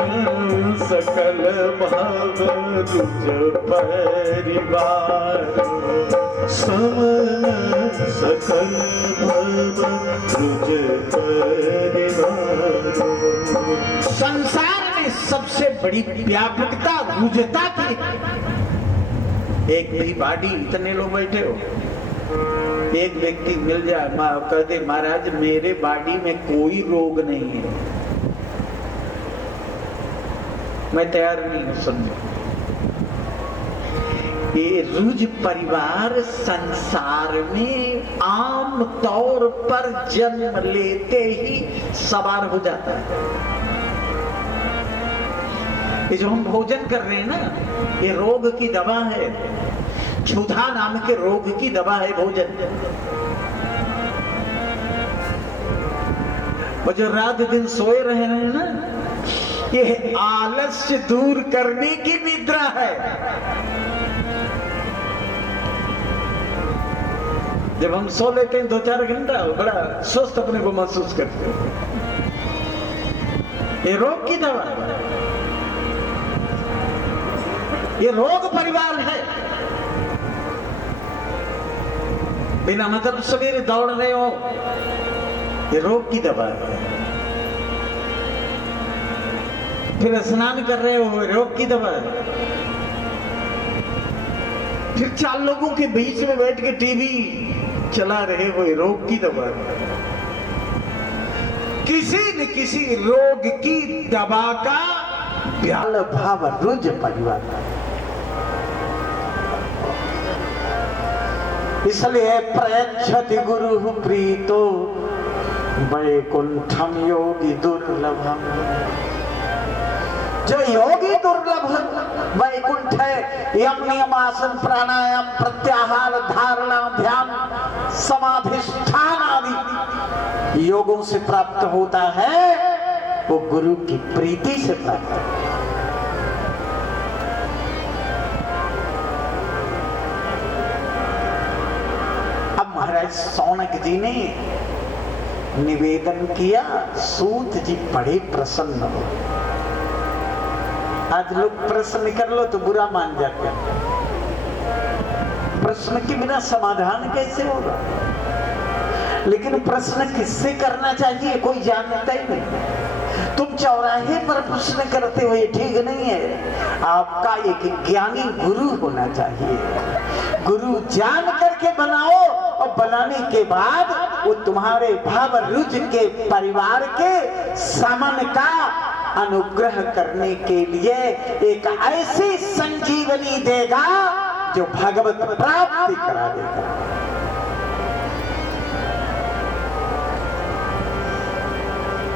सकल भाव रुज परिवार, समन सकल भव रुज परिवार। संसार में सबसे बड़ी व्यापकता रुजता की। एक भी बाडी, इतने लोग बैठे हो, एक व्यक्ति मिल जाए कहते महाराज मेरे बाडी में कोई रोग नहीं है, मैं तैयार नहीं हूं सुनने। ये रुज परिवार संसार में आम तौर पर जन्म लेते ही सवार हो जाता है। ये जो हम भोजन कर रहे हैं ना, ये रोग की दवा है, क्षुधा नाम के रोग की दवा है भोजन। और जो रात दिन सोए रहे हैं ना, ये आलस्य दूर करने की निद्रा है। जब हम सो लेते हैं 2-4 घंटा, बड़ा स्वस्थ अपने को महसूस करते हैं। ये रोग की दवा, ये रोग परिवार है। बिना मतलब सवेरे दौड़ रहे हो, ये रोग की दवा है। फिर स्नान कर रहे हो, रोग की दवा है। फिर 4 लोगों के बीच में बैठ के टीवी चला रहे हो, रोग की दवा है। किसी न किसी रोग की दवा का व्याल भाव रुज परिवार। इसलिए प्रयच्छति गुरु प्रीतो वैकुंठम योगी दुर्लभम। जो योगी दुर्लभ वैकुंठ है, यम नियम आसन प्राणायाम प्रत्याहार धारणा ध्यान समाधिष्ठान आदि योगों से प्राप्त होता है, वो गुरु की प्रीति से प्राप्त है। अब महाराज सौनक जी ने निवेदन किया, सूत जी बड़े प्रसन्न हो। आज लोग प्रश्न कर लो तो बुरा मान जाते हैं। प्रश्न के बिना समाधान कैसे होगा? लेकिन प्रश्न किससे करना चाहिए कोई जानता ही नहीं। तुम चौराहे पर प्रश्न करते हो, ये ठीक नहीं है। आपका एक ज्ञानी गुरु होना चाहिए। गुरु जान करके बनाओ, और बनाने के बाद वो तुम्हारे भाव रुज के परिवार के समन का अनुग्रह करने के लिए एक ऐसी संजीवनी देगा जो भगवत प्राप्ति करा देगा।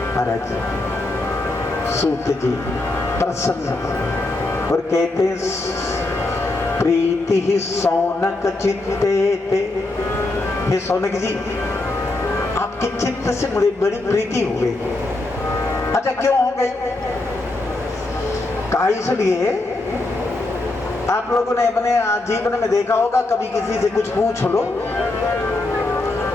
महाराज सूत जी प्रसन्न और कहते प्रीति ही सौनक चित्ते थे। हे सौनक जी, आपके चित्त से मुझे बड़ी प्रीति हो गई। अच्छा, क्यों हो गई? कहा इसलिए आप लोगों ने अपने जीवन में देखा होगा, कभी किसी से कुछ पूछ लो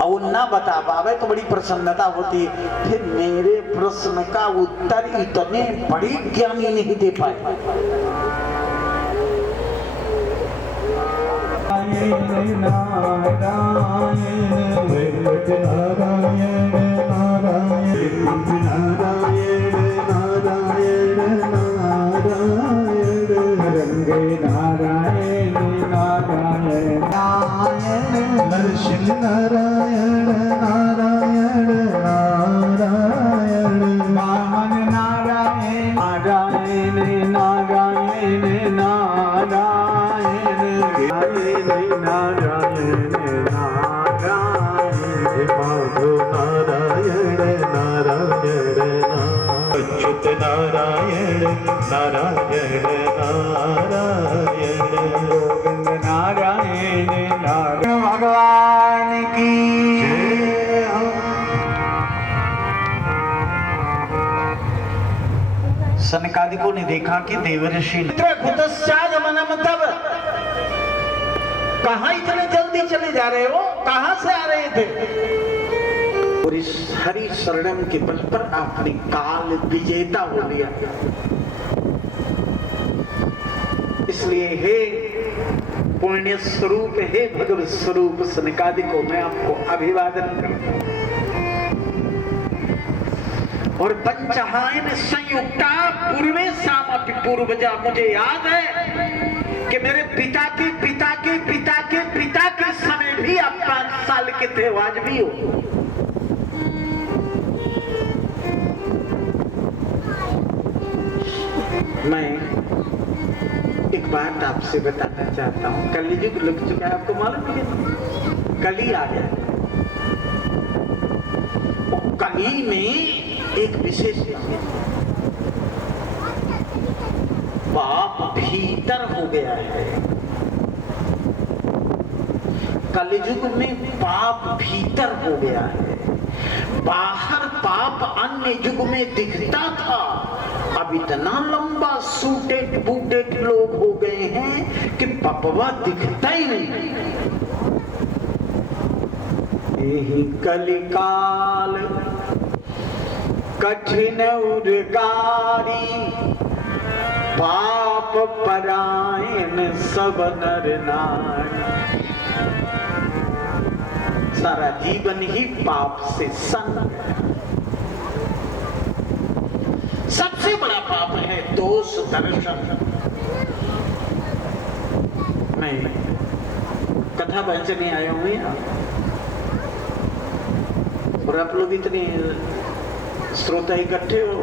और ना बता पावे तो बड़ी प्रसन्नता होती। फिर मेरे प्रश्न का उत्तर इतने बड़ी ज्ञानी नहीं दे पाए। नारायण नारायण नारायण रंगे नारायण नारायण नरसिंह नारायण नारायण नारायण वामन नारायण नारायण नारायण नारायण के नारायण नारायण माधव नारायण नारायण अच्युत नारायण नारायण नारायण गोविंद नारायण नारायण भगवान की जय हो। सनकादिकों ने देखा कि देवर्षि कुतश्चागमनम तब कहाँ इतने जल्दी चले जा रहे हो, कहाँ से आ रहे थे? और इस हरि शरणम के बल पर आपने काल विजेता हो लिया। इसलिए हे पुण्य स्वरूप, हे भगवत स्वरूप सनकादिकों, मैं आपको अभिवादन करता हूं। और पंचहायन संयुक्ता पूर्वे सामपि पूर्वजा, मुझे याद है कि मेरे पिता के पिता के पिता के पिता के समय भी आप 5 साल के थे, आज भी हो। मैं एक बात आपसे बताना चाहता हूँ। कलयुग लग चुका है, आपको मालूम है? कली आ गया। कली में एक विशेषता, पाप भीतर हो गया है। कलयुग में पाप भीतर हो गया है। बाहर पाप अन्य युग में दिखता था, अब इतना लंबा सूटेड बूटेड लोग हो गए हैं कि पपवा दिखता ही नहीं। यही कलिकाल कठिन उर्गारी, पाप परायण सब नर नारी। सारा जीवन ही पाप से सन। सबसे बड़ा पाप है दोष दर्शन। मैं कथा वाचने आया हूं यहाँ, और आप लोग इतने श्रोता इकट्ठे हो,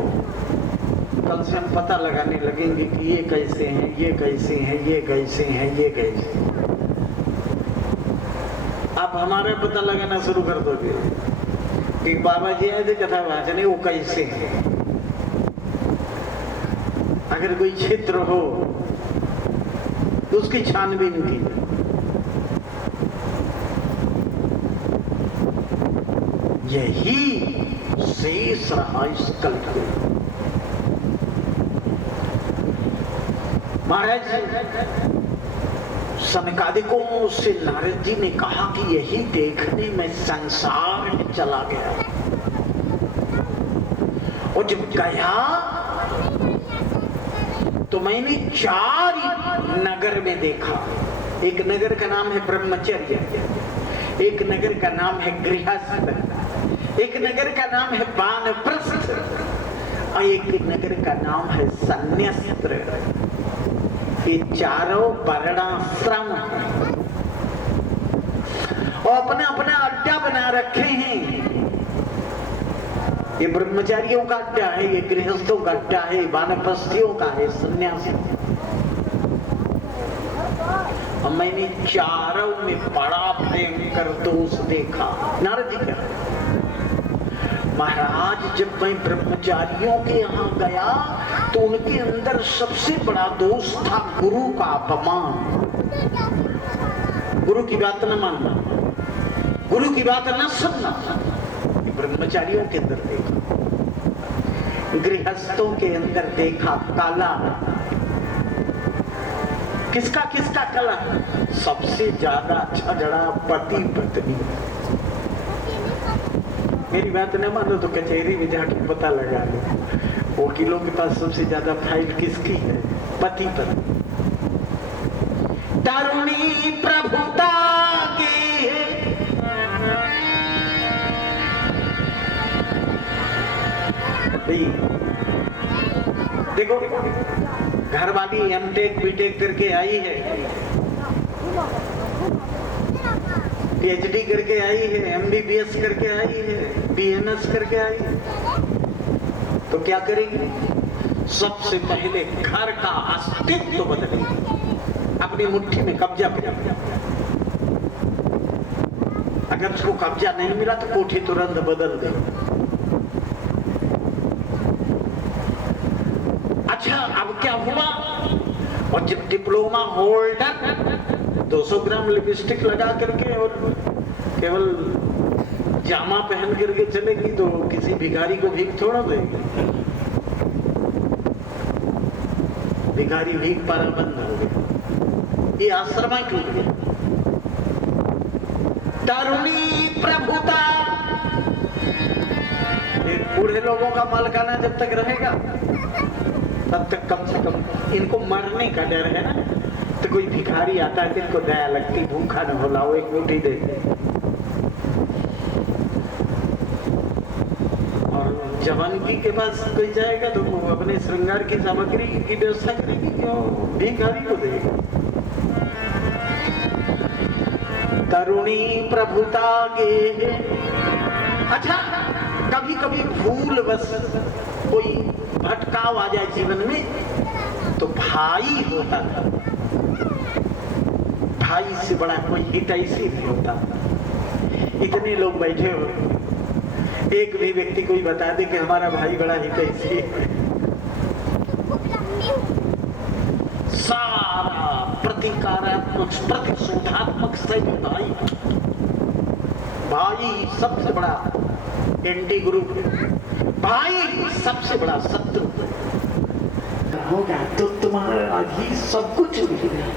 कल से हम पता लगाने लगेंगे कि ये कैसे हैं, ये कैसे हैं, ये कैसे हैं, ये कैसे। आप हमारा पता लगाना शुरू कर दोगे कि बाबा जी आए थे कथा वाचने, वो कैसे हैं। अगर कोई क्षेत्र हो तो उसकी छानबीन की। यही शेष रहा इस कलयुग। महाराज सनकादिकों से नारद जी ने कहा कि यही देखने में संसार में चला गया। और जब गया तो मैंने 4 नगर में देखा। एक नगर का नाम है ब्रह्मचर्य, एक नगर का नाम है गृहस्थ, एक नगर का नाम है वानप्रस्थ, और एक नगर का नाम है सन्यास्त्र। ये चारों वर्णाश्रम और अपना अपना अड्डा बना रखे हैं। ये ब्रह्मचारियों का अड्डा है, ये गृहस्थों का अड्डा है, वानप्रस्थियों का है, सन्यास। और मैंने चारों में बड़ा भयंकर दोष देखा। नारद जी क्या महाराज, जब मैं ब्रह्मचारियों के यहाँ गया तो उनके अंदर सबसे बड़ा दोष था गुरु का अपमान। गुरु की बात न मानना, गुरु की बात न सुनना। ब्रह्मचारियों के अंदर देखा, गृहस्थों के अंदर देखा काला। किसका किसका कला? सबसे ज्यादा झगड़ा पति पत्नी। मेरी बात न मानो तो कचहरी में जाके पता लगा लो, वकीलों के पास सबसे ज्यादा फाइल किसकी है? पति पत्नी। तरुणी प्रभुता के देखो, घर वाली एमटेक बीटेक करके आई है, पीएचडी करके आई है, एमबीबीएस करके आई है, बीएमएस करके आई है, तो क्या करेंगे? सबसे पहले घर का अस्तित्व बदलेंगे, अपने अपनी मुट्ठी में कब्जा किया। अगर उसको कब्जा नहीं मिला तो कोठी तुरंत बदल दे। अच्छा, अब क्या हुआ? और जब डिप्लोमा होल्डर 200 ग्राम लिपस्टिक लगा करके और केवल जामा पहन करके चलेगी तो किसी भिखारी को भीख थोड़ा देगी। भिखारी भीख पाना बंद हो गया, ये आश्रम टूट गया। तरुणी प्रभुता, बूढ़े लोगों का मालकाना जब तक रहेगा तब तक कम से कम इनको मरने का डर है ना। तो कोई भिखारी आता है, इनको दया लगती, भूखा न हो, लाओ एक मुट्ठी दे। और जवानगी के पास कोई जाएगा तो वो अपने श्रृंगार की सामग्री की व्यवस्था करेगी, क्यों भिखारी को देगा। तरुणी प्रभुता के। अच्छा, कभी कभी भूल बस कोई भटकाव आ जाए जीवन में तो भाई होता था, भाई से बड़ा कोई हितैषी नहीं होता। इतने लोग बैठे हो, एक भी व्यक्ति कोई बता दे कि हमारा भाई बड़ा हितैषी है। सारा प्रतिकारात्मक प्रतिशोधात्मक सही भाई सबसे बड़ा एंटी ग्रुप, भाई सबसे बड़ा शत्रु होगा तो तुम्हारा ही सब कुछ मिलेगा।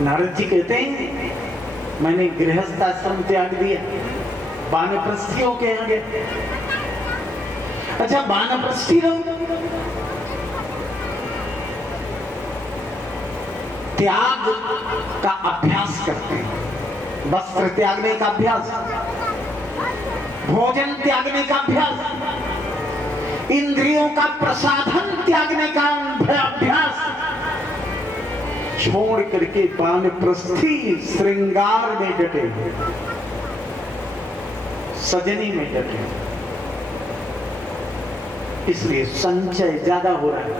नारद जी कहते हैं मैंने गृहस्थ आश्रम त्याग दिया, वानप्रस्थियों के यहाँ गए। अच्छा, वानप्रस्थी लोग त्याग का अभ्यास करते हैं, वस्त्र त्यागने का अभ्यास, भोजन त्यागने का अभ्यास, इंद्रियों का प्रसाधन त्यागने का अभ्यास छोड़ करके वानप्रस्थी श्रृंगार में डटे, सजनी में डटे। इसलिए संचय ज्यादा हो रहा है।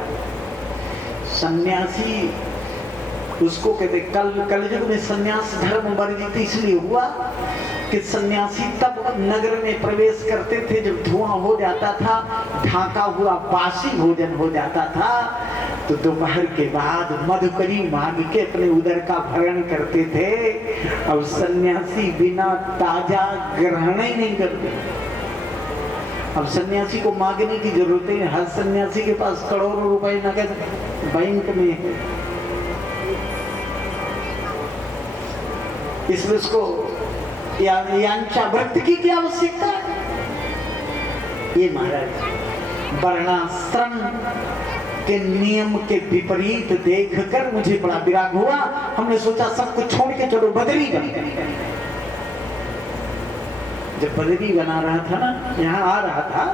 सन्यासी उसको कहते, कलयुग में सन्यास धर्म वर्जित इसलिए हुआ कि सन्यासी तब नगर में प्रवेश करते थे जब धुआं हो जाता था, ढाका हुआ बासी भोजन हो जाता था, तो दोपहर के बाद मधुकरी मांग के अपने उदर का भरण करते थे। अब सन्यासी बिना ताजा ग्रहण ही नहीं करते। अब सन्यासी को मांगने की जरूरत है, हर सन्यासी के पास करोड़ों रुपए नगद बैंक में है। इसमें उसको यांचा की क्या आवश्यकता है? ये महाराज वर्णाश्रम के नियम के विपरीत देखकर मुझे बड़ा विराग हुआ। हमने सोचा सब कुछ छोड़ के चलो बदरी जाए। जब बदरी बना रहा था ना, यहाँ आ रहा था,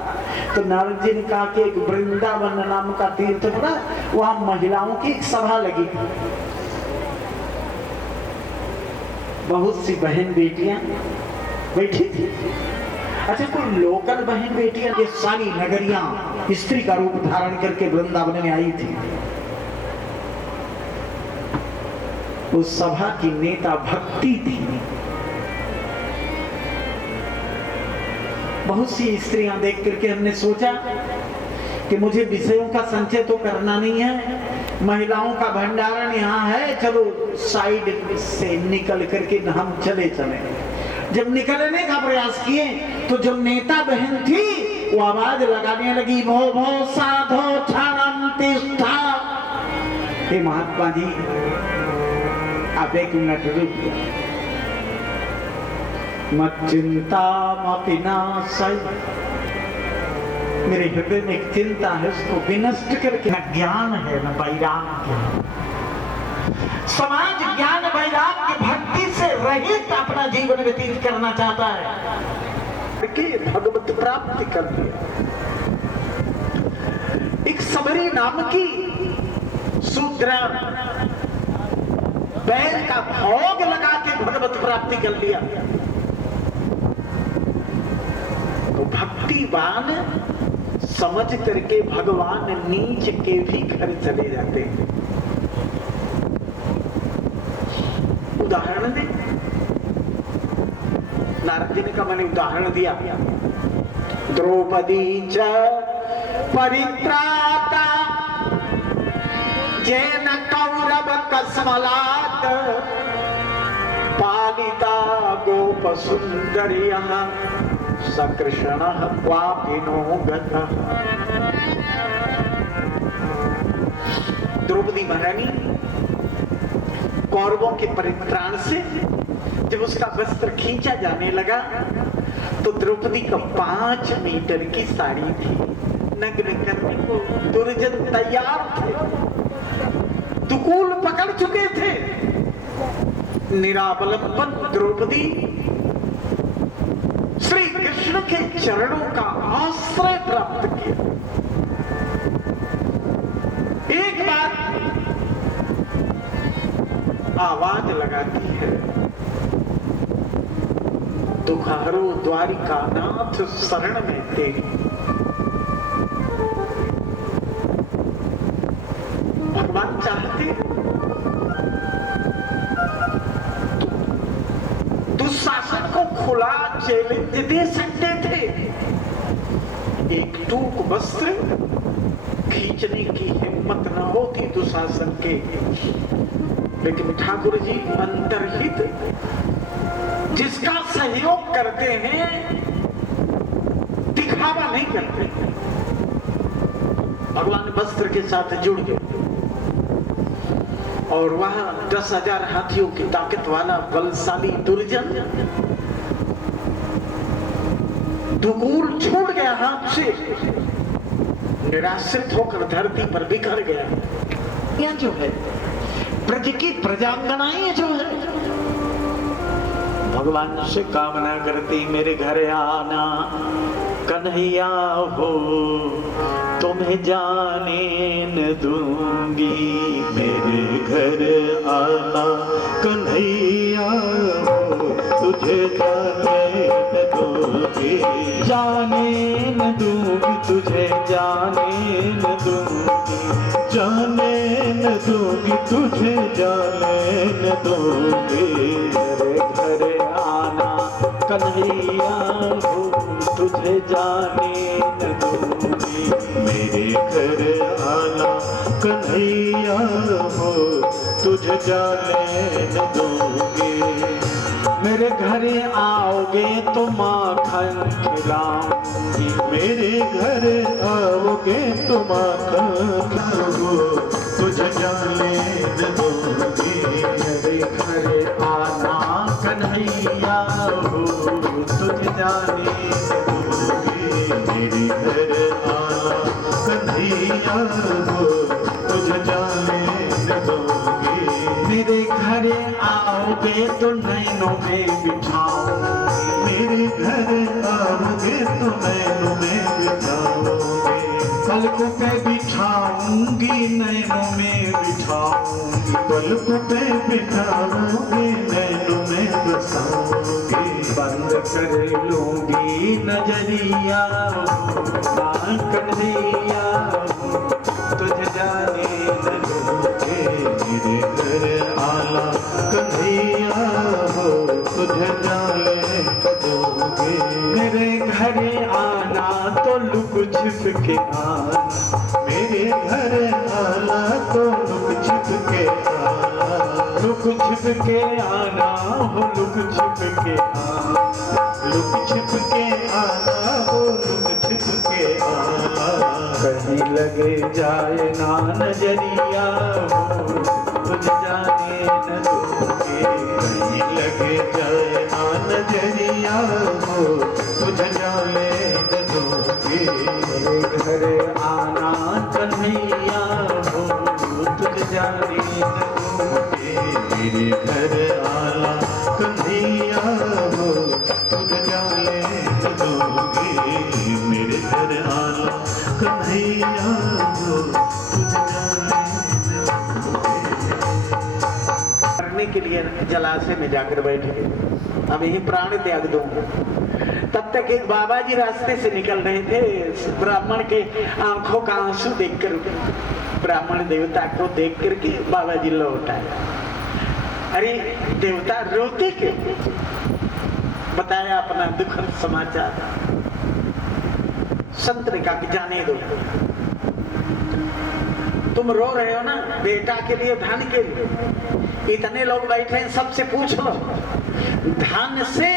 तो नारद जी ने कहा कि एक वृंदावन नाम का तीर्थ बना, वहां महिलाओं की एक सभा लगी थी। बहुत सी बहन बेटियां बैठी थी। अच्छा, कोई लोकल बहन बेटियां, ये सारी नगरियां स्त्री का रूप धारण करके वृंदावन में आई थी। उस सभा की नेता भक्ति थी। बहुत सी स्त्रियां देख करके हमने सोचा कि मुझे विषयों का संचय तो करना नहीं है, महिलाओं का भंडारण यहाँ है, चलो साइड से निकल करके हम चले। जब निकलने का प्रयास किए तो जो नेता बहन थी वो आवाज लगाने लगी, भो भो साधो क्षणम तिष्ठा। हे महात्मा जी, आप एक मिनट रुक, मत चिंता मपि नाशय। मेरे हृदय में एक चिंता है, उसको विनष्ट करके न ज्ञान है न वैराग्य। समाज ज्ञान वैराग्य भक्ति से रहित अपना जीवन व्यतीत करना चाहता है कि भगवत प्राप्ति कर लिया। एक सबरी नाम की शूद्रा बैल का भोग लगा के भगवत प्राप्ति कर लिया। तो भक्तिवान समझ करके भगवान नीच के भी घर चले जाते हैं। उदाहरण दे, नारद जी ने कहा, मैंने उदाहरण दिया। द्रौपदी च परित्राता जेन कौरव कस्मलात पालिता गोप सुंदरियः सकृष्णः क्वापिनो गतः। द्रौपदी महारानी कौरवों के परित्राण से जब उसका वस्त्र खींचा जाने लगा तो द्रौपदी का 5 मीटर की साड़ी थी, नग्न करने को दुर्जन तैयार थे, दुकूल पकड़ चुके थे। निरावलंबन द्रौपदी श्री कृष्ण के चरणों का आश्रय प्राप्त किया। एक बार आवाज लगाती है, दुखारो द्वारिका नाथ शरण में तेरी। भगवान चाहते दुशासन को खुला चैलेंज दे सकते थे, एक टूक वस्त्र खींचने की हिम्मत न होती दुशासन के, लेकिन ठाकुर जी अंतर्हित जिसका सहयोग करते हैं दिखावा नहीं करते। भगवान वस्त्र के साथ जुड़ गए और वहां 10,000 हाथियों की ताकत वाला बलशाली दुर्जन दुकूल छूट गया हाथ से, निराश्रित होकर धरती पर बिखर गया। यह जो है ब्रज की प्रजांगनाएं जो है भगवान से कामना करती, मेरे घर आना कन्हैया हो, तुम्हें जाने न दूंगी। मेरे घर आना कन्हैया हो, तुझे जाने न दूंगी। जाने न दूंगी तुझे, जाने न दूंगी, जाने न दूंगी तुझे, जाने न दूंगी। मेरे घर आना कन्हैया हो, तुझे जाने न दूंगी। मेरे घर आना कन्हैया हो, तुझे जाने न दूंगी। मेरे घर आओगे तो माखन खिलाऊंगी। मेरे घर आओगे तो माखन खिलाओ, तुझे जाने न दूंगी। मेरे घर आना कन्हैया हो, तुझे जाने न दूंगी। मेरे घर आना कन्हैया हो, तुझे जाने न दूंगी। मेरे घर आओगे तो नैनों में बिठाऊंगी। मेरे घर आओगे तो नैनों में बिठाओगे। पलकों पे बिठाऊंगी, नैनों में बिठाऊंगी। पलकों पे बिठाओगे, नैनों में बसाओगे। बंद कर लूंगी नजरिया कन्हैया, तुझे जाने न दूंगी। मेरे घर आना कन्हैया हो, तुझे जाने न दूंगी। मेरे घर आना तो लुक छिप के आना। मेरे घर आना तो लुक छिप के आना। लुक छिप के आना हो, लुक छिप के आना। लुक छिप के आना हो, लुक छिप के आना। कहीं लगे जाए ना नजरिया हो, तुझे जाने न दूंगी। कहीं लगे जाए ना नजरिया हो, तुझे जाने न दूंगी। मेरे घर आना कन्हैया हो, तुझे जाने न दूंगी। मेरे घर आना कन्हैया हो, तुझे जाने न दूंगी। मेरे घर आना कन्हैया हो, तुझे जाने न दूंगी। करने के लिए जलाशय में जाकर बैठे, अब यही प्राण त्याग दूंगा। तब तक एक बाबा जी रास्ते से निकल रहे थे, ब्राह्मण के आंखों का आंसू देखकर, ब्राह्मण देवता को देख करके बाबा जी लौट आए। अरे देवता रोते क्यों? बताया अपना दुखद समाचार। संत ने कहा कि जाने दो, तुम रो रहे हो ना बेटा के लिए, धन के लिए। इतने लोग बैठे हैं, सबसे पूछ लो, धन से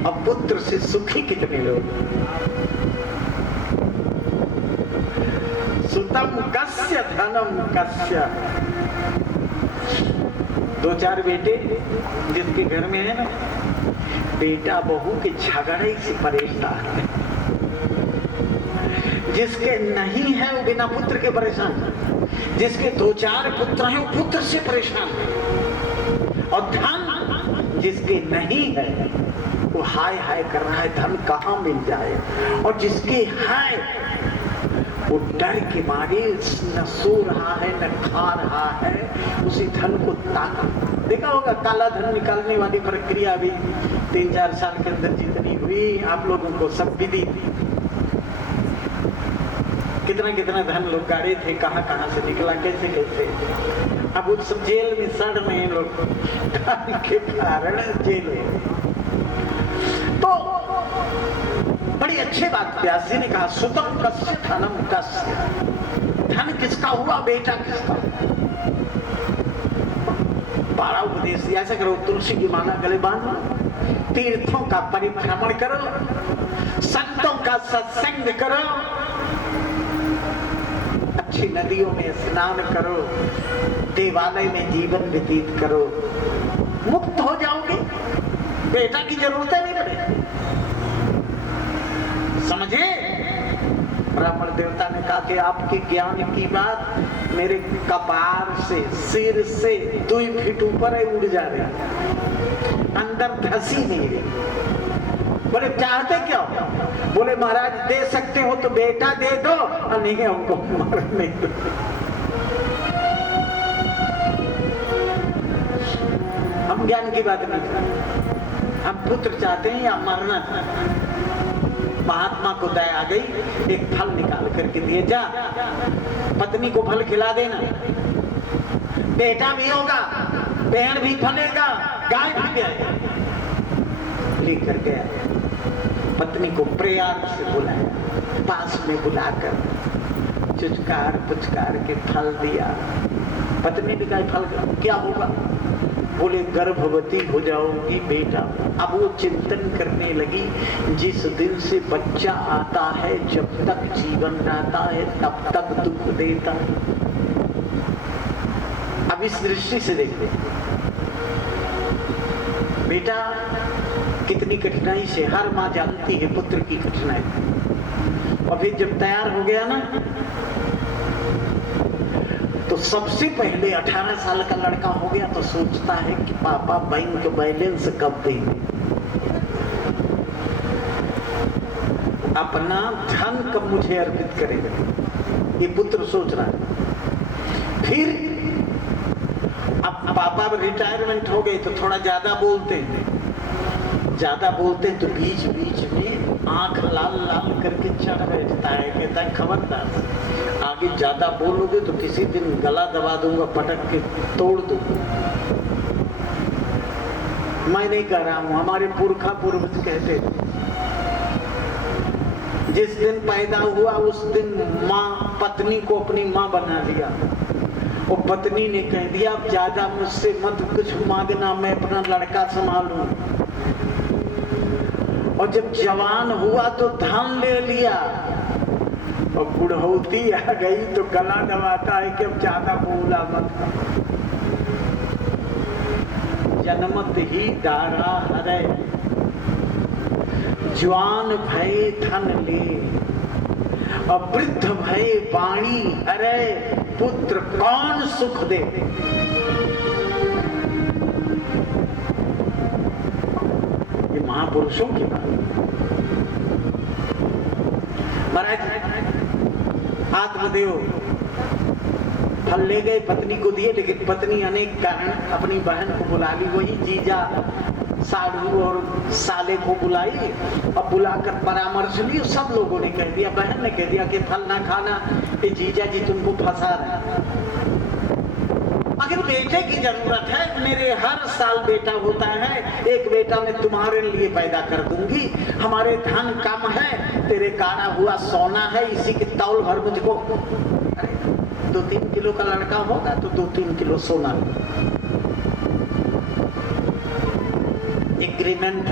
और पुत्र से सुखी कितने लोग? सुतम कस्य धनम कस्य। 2-4 बेटे जिसके घर में है ना, बेटा बहू के झगड़े से परेशान है। जिसके नहीं है वो बिना पुत्र के परेशान है, जिसके 2-4 पुत्र हैं वो पुत्र से परेशान है, और धन जिसके नहीं है वो हाय हाय कर रहा है धन कहाँ मिल जाए, और जिसके है वो डर के मारे न सो रहा है न खा रहा है, उसी धन को ताका। देखा होगा काला धन निकालने वाली प्रक्रिया भी 3-4 साल के अंदर जितनी हुई आप लोगों को सब विधि, कितना कितना धन लोग गाड़े थे, कहाँ कहाँ से निकला, कैसे कैसे। अब उस जेल में सड़ रहे लोग धन के कारण जेल में। तो बड़ी अच्छी बात व्यास जी ने कहा, सुतम कस्य धनम कस्य। धन किसका हुआ, बेटा किसका? बड़ा उपदेश दिया, ऐसा करो तुलसी की माला गले बांधो, तीर्थों का परिभ्रमण करो, संतों का सत्संग करो, अच्छी नदियों में स्नान करो, देवालय में जीवन व्यतीत करो, मुक्त हो जाओगे, बेटा की जरूरत नहीं पड़ेगी। समझे? ब्राह्मण देवता ने कहा कि आपके ज्ञान की बात मेरे कपार से, सिर से 2 फीट ऊपर है, उड़ जा रही, अंदर धसी नहीं रही। बोले चाहते क्या? बोले महाराज दे सकते हो तो बेटा दे दो, और नहीं हमको मरने दो। हम ज्ञान की बात नहीं करते, हम पुत्र चाहते हैं या मरना चाहते हैं। महात्मा को दया आ गई, एक फल निकाल करके दिए, जा पत्नी को फल खिला देना, बेटा भी होगा, पेड़ भी फलेगा, गाय भी गया। लेकर गया, पत्नी को प्यार से बुलाया, पास में बुलाकर चुचकार पुचकार के फल दिया। पत्नी ने कहा फल क्या होगा? बोले गर्भवती हो जाओगी बेटा। अब वो चिंतन करने लगी, जिस दिन से बच्चा आता है, जब तक जीवन रहता है तब तक दुख देता। अब इस दृष्टि से देखते, बेटा कितनी कठिनाई से, हर माँ जानती है पुत्र की कठिनाई। और फिर जब तैयार हो गया ना, तो सबसे पहले 18 साल का लड़का हो गया तो सोचता है कि पापा बैंक बैलेंस कब देंगे, अपना धन कब मुझे अर्पित करेगा, ये पुत्र सोच रहा है। फिर अब पापा रिटायरमेंट हो गए तो थोड़ा ज्यादा बोलते हैं, तो बीच बीच में आंख लाल लाल करके चढ़ बैठता है, कहता है खबरदार आगे ज्यादा बोलोगे तो किसी दिन गला दबा दूंगा, पटक के तोड़ दूंगा। मैं नहीं कह रहा हूं, हमारे पुरखा पूर्वज कहते थे, जिस दिन पैदा हुआ उस दिन माँ पत्नी को अपनी माँ बना लिया, और पत्नी ने कह दिया अब ज्यादा मुझसे मत कुछ मांगना, मैं अपना लड़का संभालूं। और जब जवान हुआ तो धन ले लिया, और बुढ़ौती आ गई तो गला दबाता है कि अब ज्यादा बोला मत। जन्मत ही दारा हरे, जवान भय धन ले, और वृद्ध भय वाणी हरे, पुत्र कौन सुख दे। ये महापुरुषों की बात। महाराज आत्मदेव फल ले गए, पत्नी को दिए, लेकिन पत्नी अनेक कारण अपनी बहन को बुला ली, वही जीजा साड़ू और साले को बुलाई, अब बुलाकर परामर्श ली। सब लोगों ने कह दिया, बहन ने कह दिया कि फल ना खाना, ये जीजा जी तुमको फंसा रहे हैं। अगर बेटे की जरूरत है, मेरे हर साल बेटा होता है, एक बेटा मैं तुम्हारे लिए पैदा कर दूंगी। हमारे धन कम है, तेरे काड़ा हुआ सोना है, इसी की तौल भर मुझको। 2-3 किलो का लड़का होगा तो 2-3 किलो सोना। एग्रीमेंट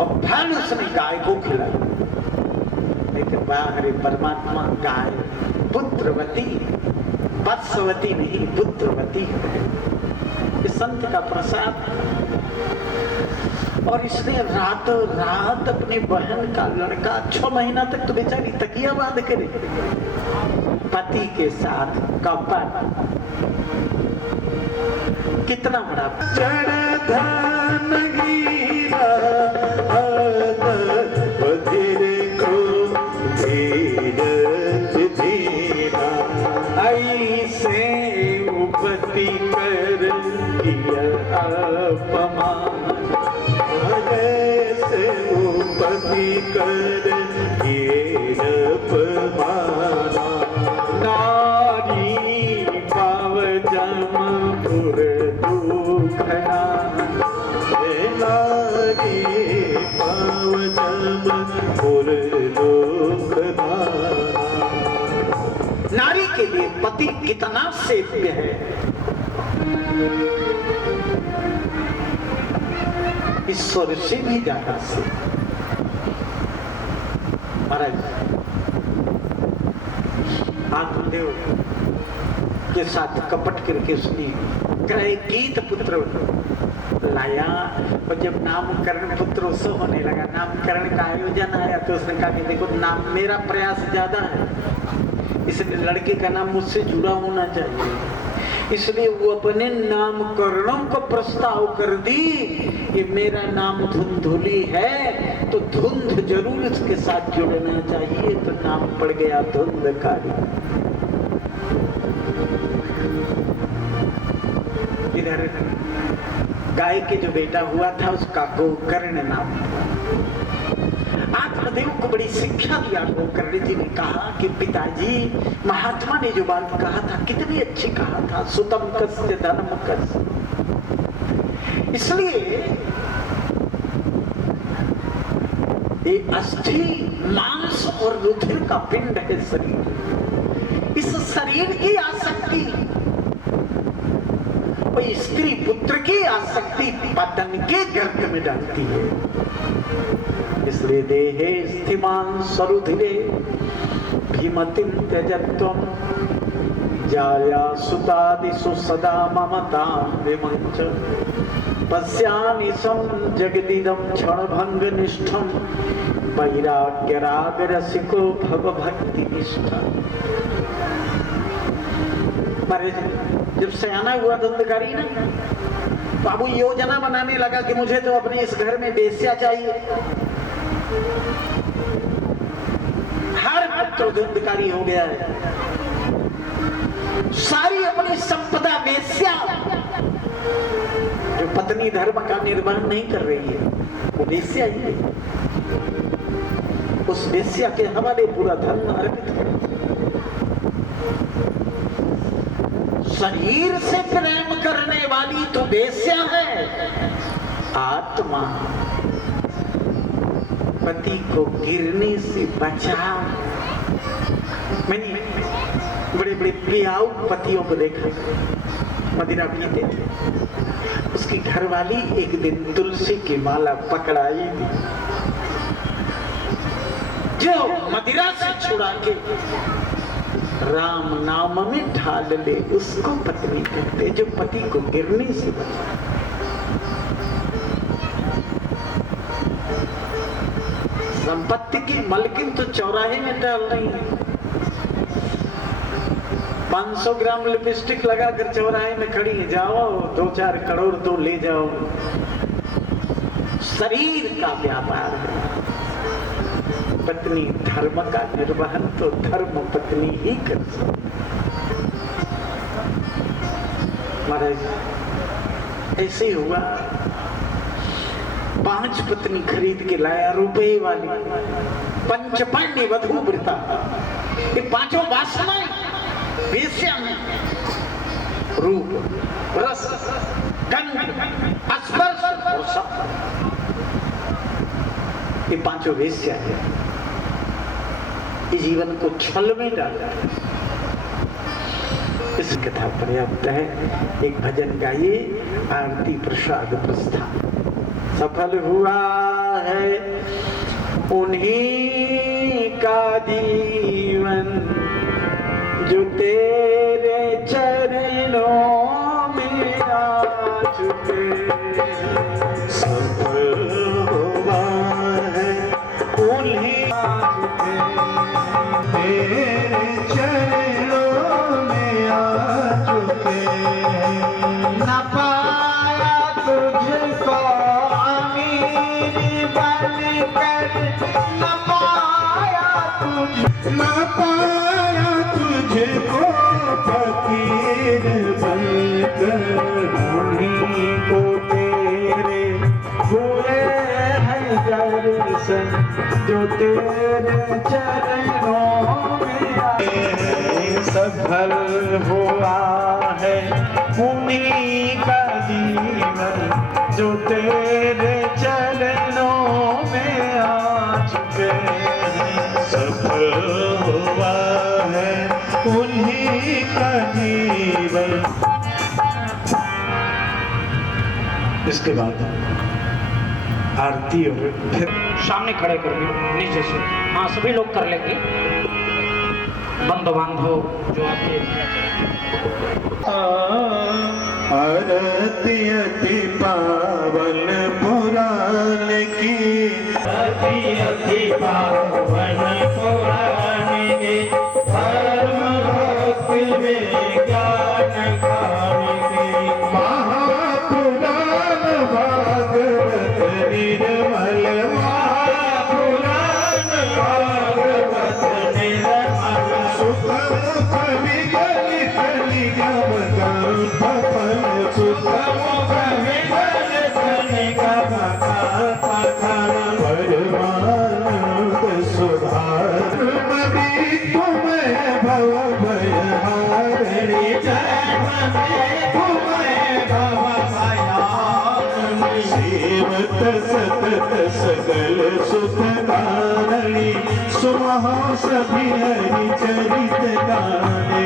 और फल उसने गाय को खिलाया। लेकिन बाहरी परमात्मा गाय पुत्रवती, वत्सवती नहीं पुत्रवती है। इस संत का प्रसाद। और इसने रातों रात अपनी बहन का लड़का 6 महीना तक तो बेचारी तकिया बांध करे पति के साथ कपट। कितना बड़ा जड़धान हीरा बधिर को धीरज धीरा ऐसे उपति कर किया अपमान। ऐसे उपति कर किए अपमाना। नारी पाव जमपुर दुखना। नारी पाव जमपुर दुखना। नारी के लिए पति कितना सेव्य है। ईश्वर से भी ज्यादा से। महाराज आत्मदेव के साथ कपट करके उसने क्रय गीत पुत्र लाया। और जब नामकरण पुत्र उत्सव होने लगा, नामकरण का आयोजन आया, तो उसने कहा कि देखो नाम मेरा प्रयास ज्यादा है, इसलिए लड़के का नाम मुझसे जुड़ा होना चाहिए। इसलिए वो अपने नामकरणों को प्रस्ताव कर दी। ये मेरा नाम धुंधुली है तो धुंध जरूर इसके साथ जुड़ना चाहिए, तो नाम पड़ गया धुंधकारी। इधर गाय के जो बेटा हुआ था उसका गोकर्ण नाम। आत्मदेव को बड़ी शिक्षा दिया गोकर्ण जी ने। कहा कि पिताजी, महात्मा ने जो बात कहा था कितनी अच्छी कहा था, सुतम कस्य धनम कस्य। इसलिए ये अस्थि मांस और रुधिर का पिंड है शरीर। इस शरीर की आसक्ति और स्त्री पुत्र की आसक्ति पतन के गर्त में डालती है। इसलिए देहे स्थिमान सरुधिरे भीमतिम त्यजत्वम जाया सुतादिषु सदा ममतां विमंच पश्यामि सं जगदिदं क्षणभंग निष्ठं वैराग्य राग रसिको भव भक्ति निष्ठा। जब सयाना हुआ धुंधकारी ना, तो अब वो योजना बनाने लगा कि मुझे तो अपने इस घर में वेश्या चाहिए। हर पुत्र धुंधकारी हो गया है, सारी अपनी संपदा वेश्या, जो पत्नी धर्म का निर्वहन नहीं कर रही है वो वेश्या ही है। उस वेश्या के हवाले पूरा धर्म अर्पित कर। शरीर से प्रेम करने वाली तो वेश्या है, आत्मा पति को गिरने से बचा। मैंने बड़े बड़े पियाऊ पतियों को देखा, मदिरा पीते थे। उसकी घरवाली एक दिन तुलसी की माला पकड़ाई थी, जो मदिरा से छुड़ा के राम नाम में ढाल ले, उसको पत्नी कहते, जो पति को गिरने से बचा। संपत्ति की मलकिन तो चौराहे में डाल रही है। 500 ग्राम लिपस्टिक लगाकर चौराहे में खड़ी है, जाओ 2-4 करोड़ तो ले जाओ। शरीर का व्यापार है। पत्नी धर्म का निर्वहन तो धर्म पत्नी ही कर सकती। महाराज ऐसे हुआ 5 पत्नी खरीद के लाया, रुपए वाली, पंचपाण्य वधू व्रता। ये पांचों वासनाएं वेश्या में, रूप, रस, गंध, स्पर्श और शब्द, ये पांचों वेश्या है। ये जीवन को छल में डाला। इस कथा पर्याप्त है। एक भजन गाइए, आरती प्रसाद प्रस्थान। सफल हुआ है उन्हीं का जीवन जो तेरे चरणों में आ चुके। सफल हुआ है उन्हीं तेरे चरणों में आ चुके। न पाया तुझको अमीर बनकर, न पाया तुझको फकीर बनकर, उन्हीं को तेरे हुए हैं दर्शन जो तेरे चरणों में आए। सफल हुआ है उन्हीं का जीवन जो तेरे चरणों में आ चुके। सफल हुआ है उन्हीं का जीवन। इसके बाद आरती और फिर सामने खड़े करके नीचे से, हाँ सभी लोग कर लेंगे। बंधु बांधव जो आपके आरती अति पावन पुराण की, अति पावन पुराण की, धर्म भक्ति में ज्ञान खान की, महापुराण भागवत निर्मल, महापुराण भागवत निर्मल, सुख मुख विगलित निगम कल्प फल, सुख मुख विगलित निगम कल्प फल, परमानंद सुधार मरी तुम्हें भव भयहारिणी, सेवत सतत सकल सुख कारणि, सुमहो सभी हरि चरित गाने।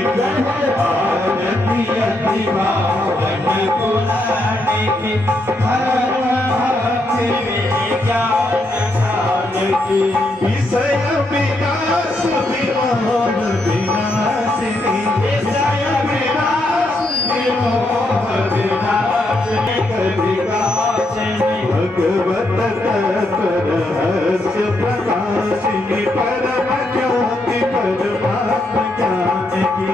आरती अति पावन पुराण की, धर्म भक्ति में ज्ञान खान की, विषय विनाश विमोह विनाशिनी, विषय विनाश विमोह विनाशिनी, विनाशिनी, भगवत तत्व रहस्य प्रकाशिनी, परम ज्योति परमात्म ज्ञान की।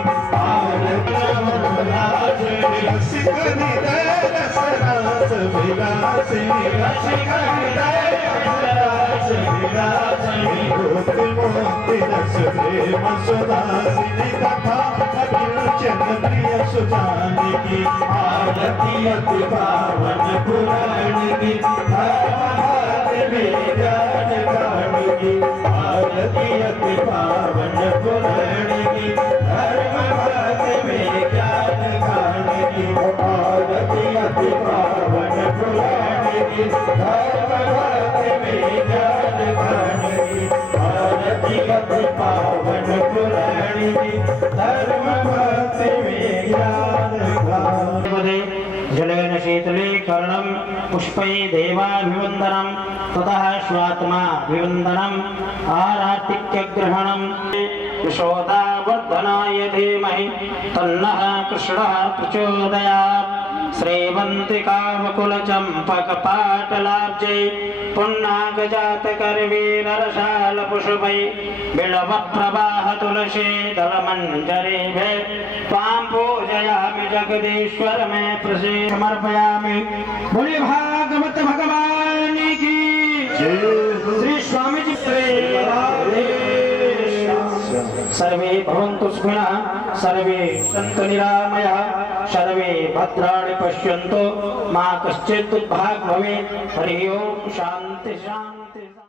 रसिक हृदय रस रास विलासिनी, रसिक हृदय रस विलासिनी, मुक्ति मोक्ति रस प्रेम सुदासिनी, कथा अकिंचन प्रिय सुजानी की। आरती अति पावन पुराण की, धर्म भक्ति में ज्ञान खान की, आरती अति पावन पुराण की, धर्म भक्ति में ज्ञान खान की, आरती अति पावन पुराण की, धर्म भक्ति में ज्ञान खान की, आरती अति पावन पुराण की, धर्म भक्ति में ज्ञान खान। जलेन शीतले कर्णं पुष्पै देवाभिवन्दनं, ततः स्वात्माभिवन्दनम्, आरातिक्यग्रहणं, यशोदावर्धनाय धीमहि तन्नः कृष्णः प्रचोदयात्। श्रीवन्तिका मुकुलचम्पकपाटलाब्जै पुन्नागजातकर्वीररसालपुष्पै बिल्वप्रवाह तुलसी दलमञ्जरीभिः त्वां पूजयामि जगदीश्वर मे प्रसीद समर्पयामि। बोले भागवत भगवान की श्री स्वामी जी सर्वे भवन्तु सुखिनः, सर्वे सन्तु निरामयाः। सर्वे भद्राणि पश्यन्तु मा कश्चित् दुर्भाग् भवेत्। हरि ओम शांति शांति।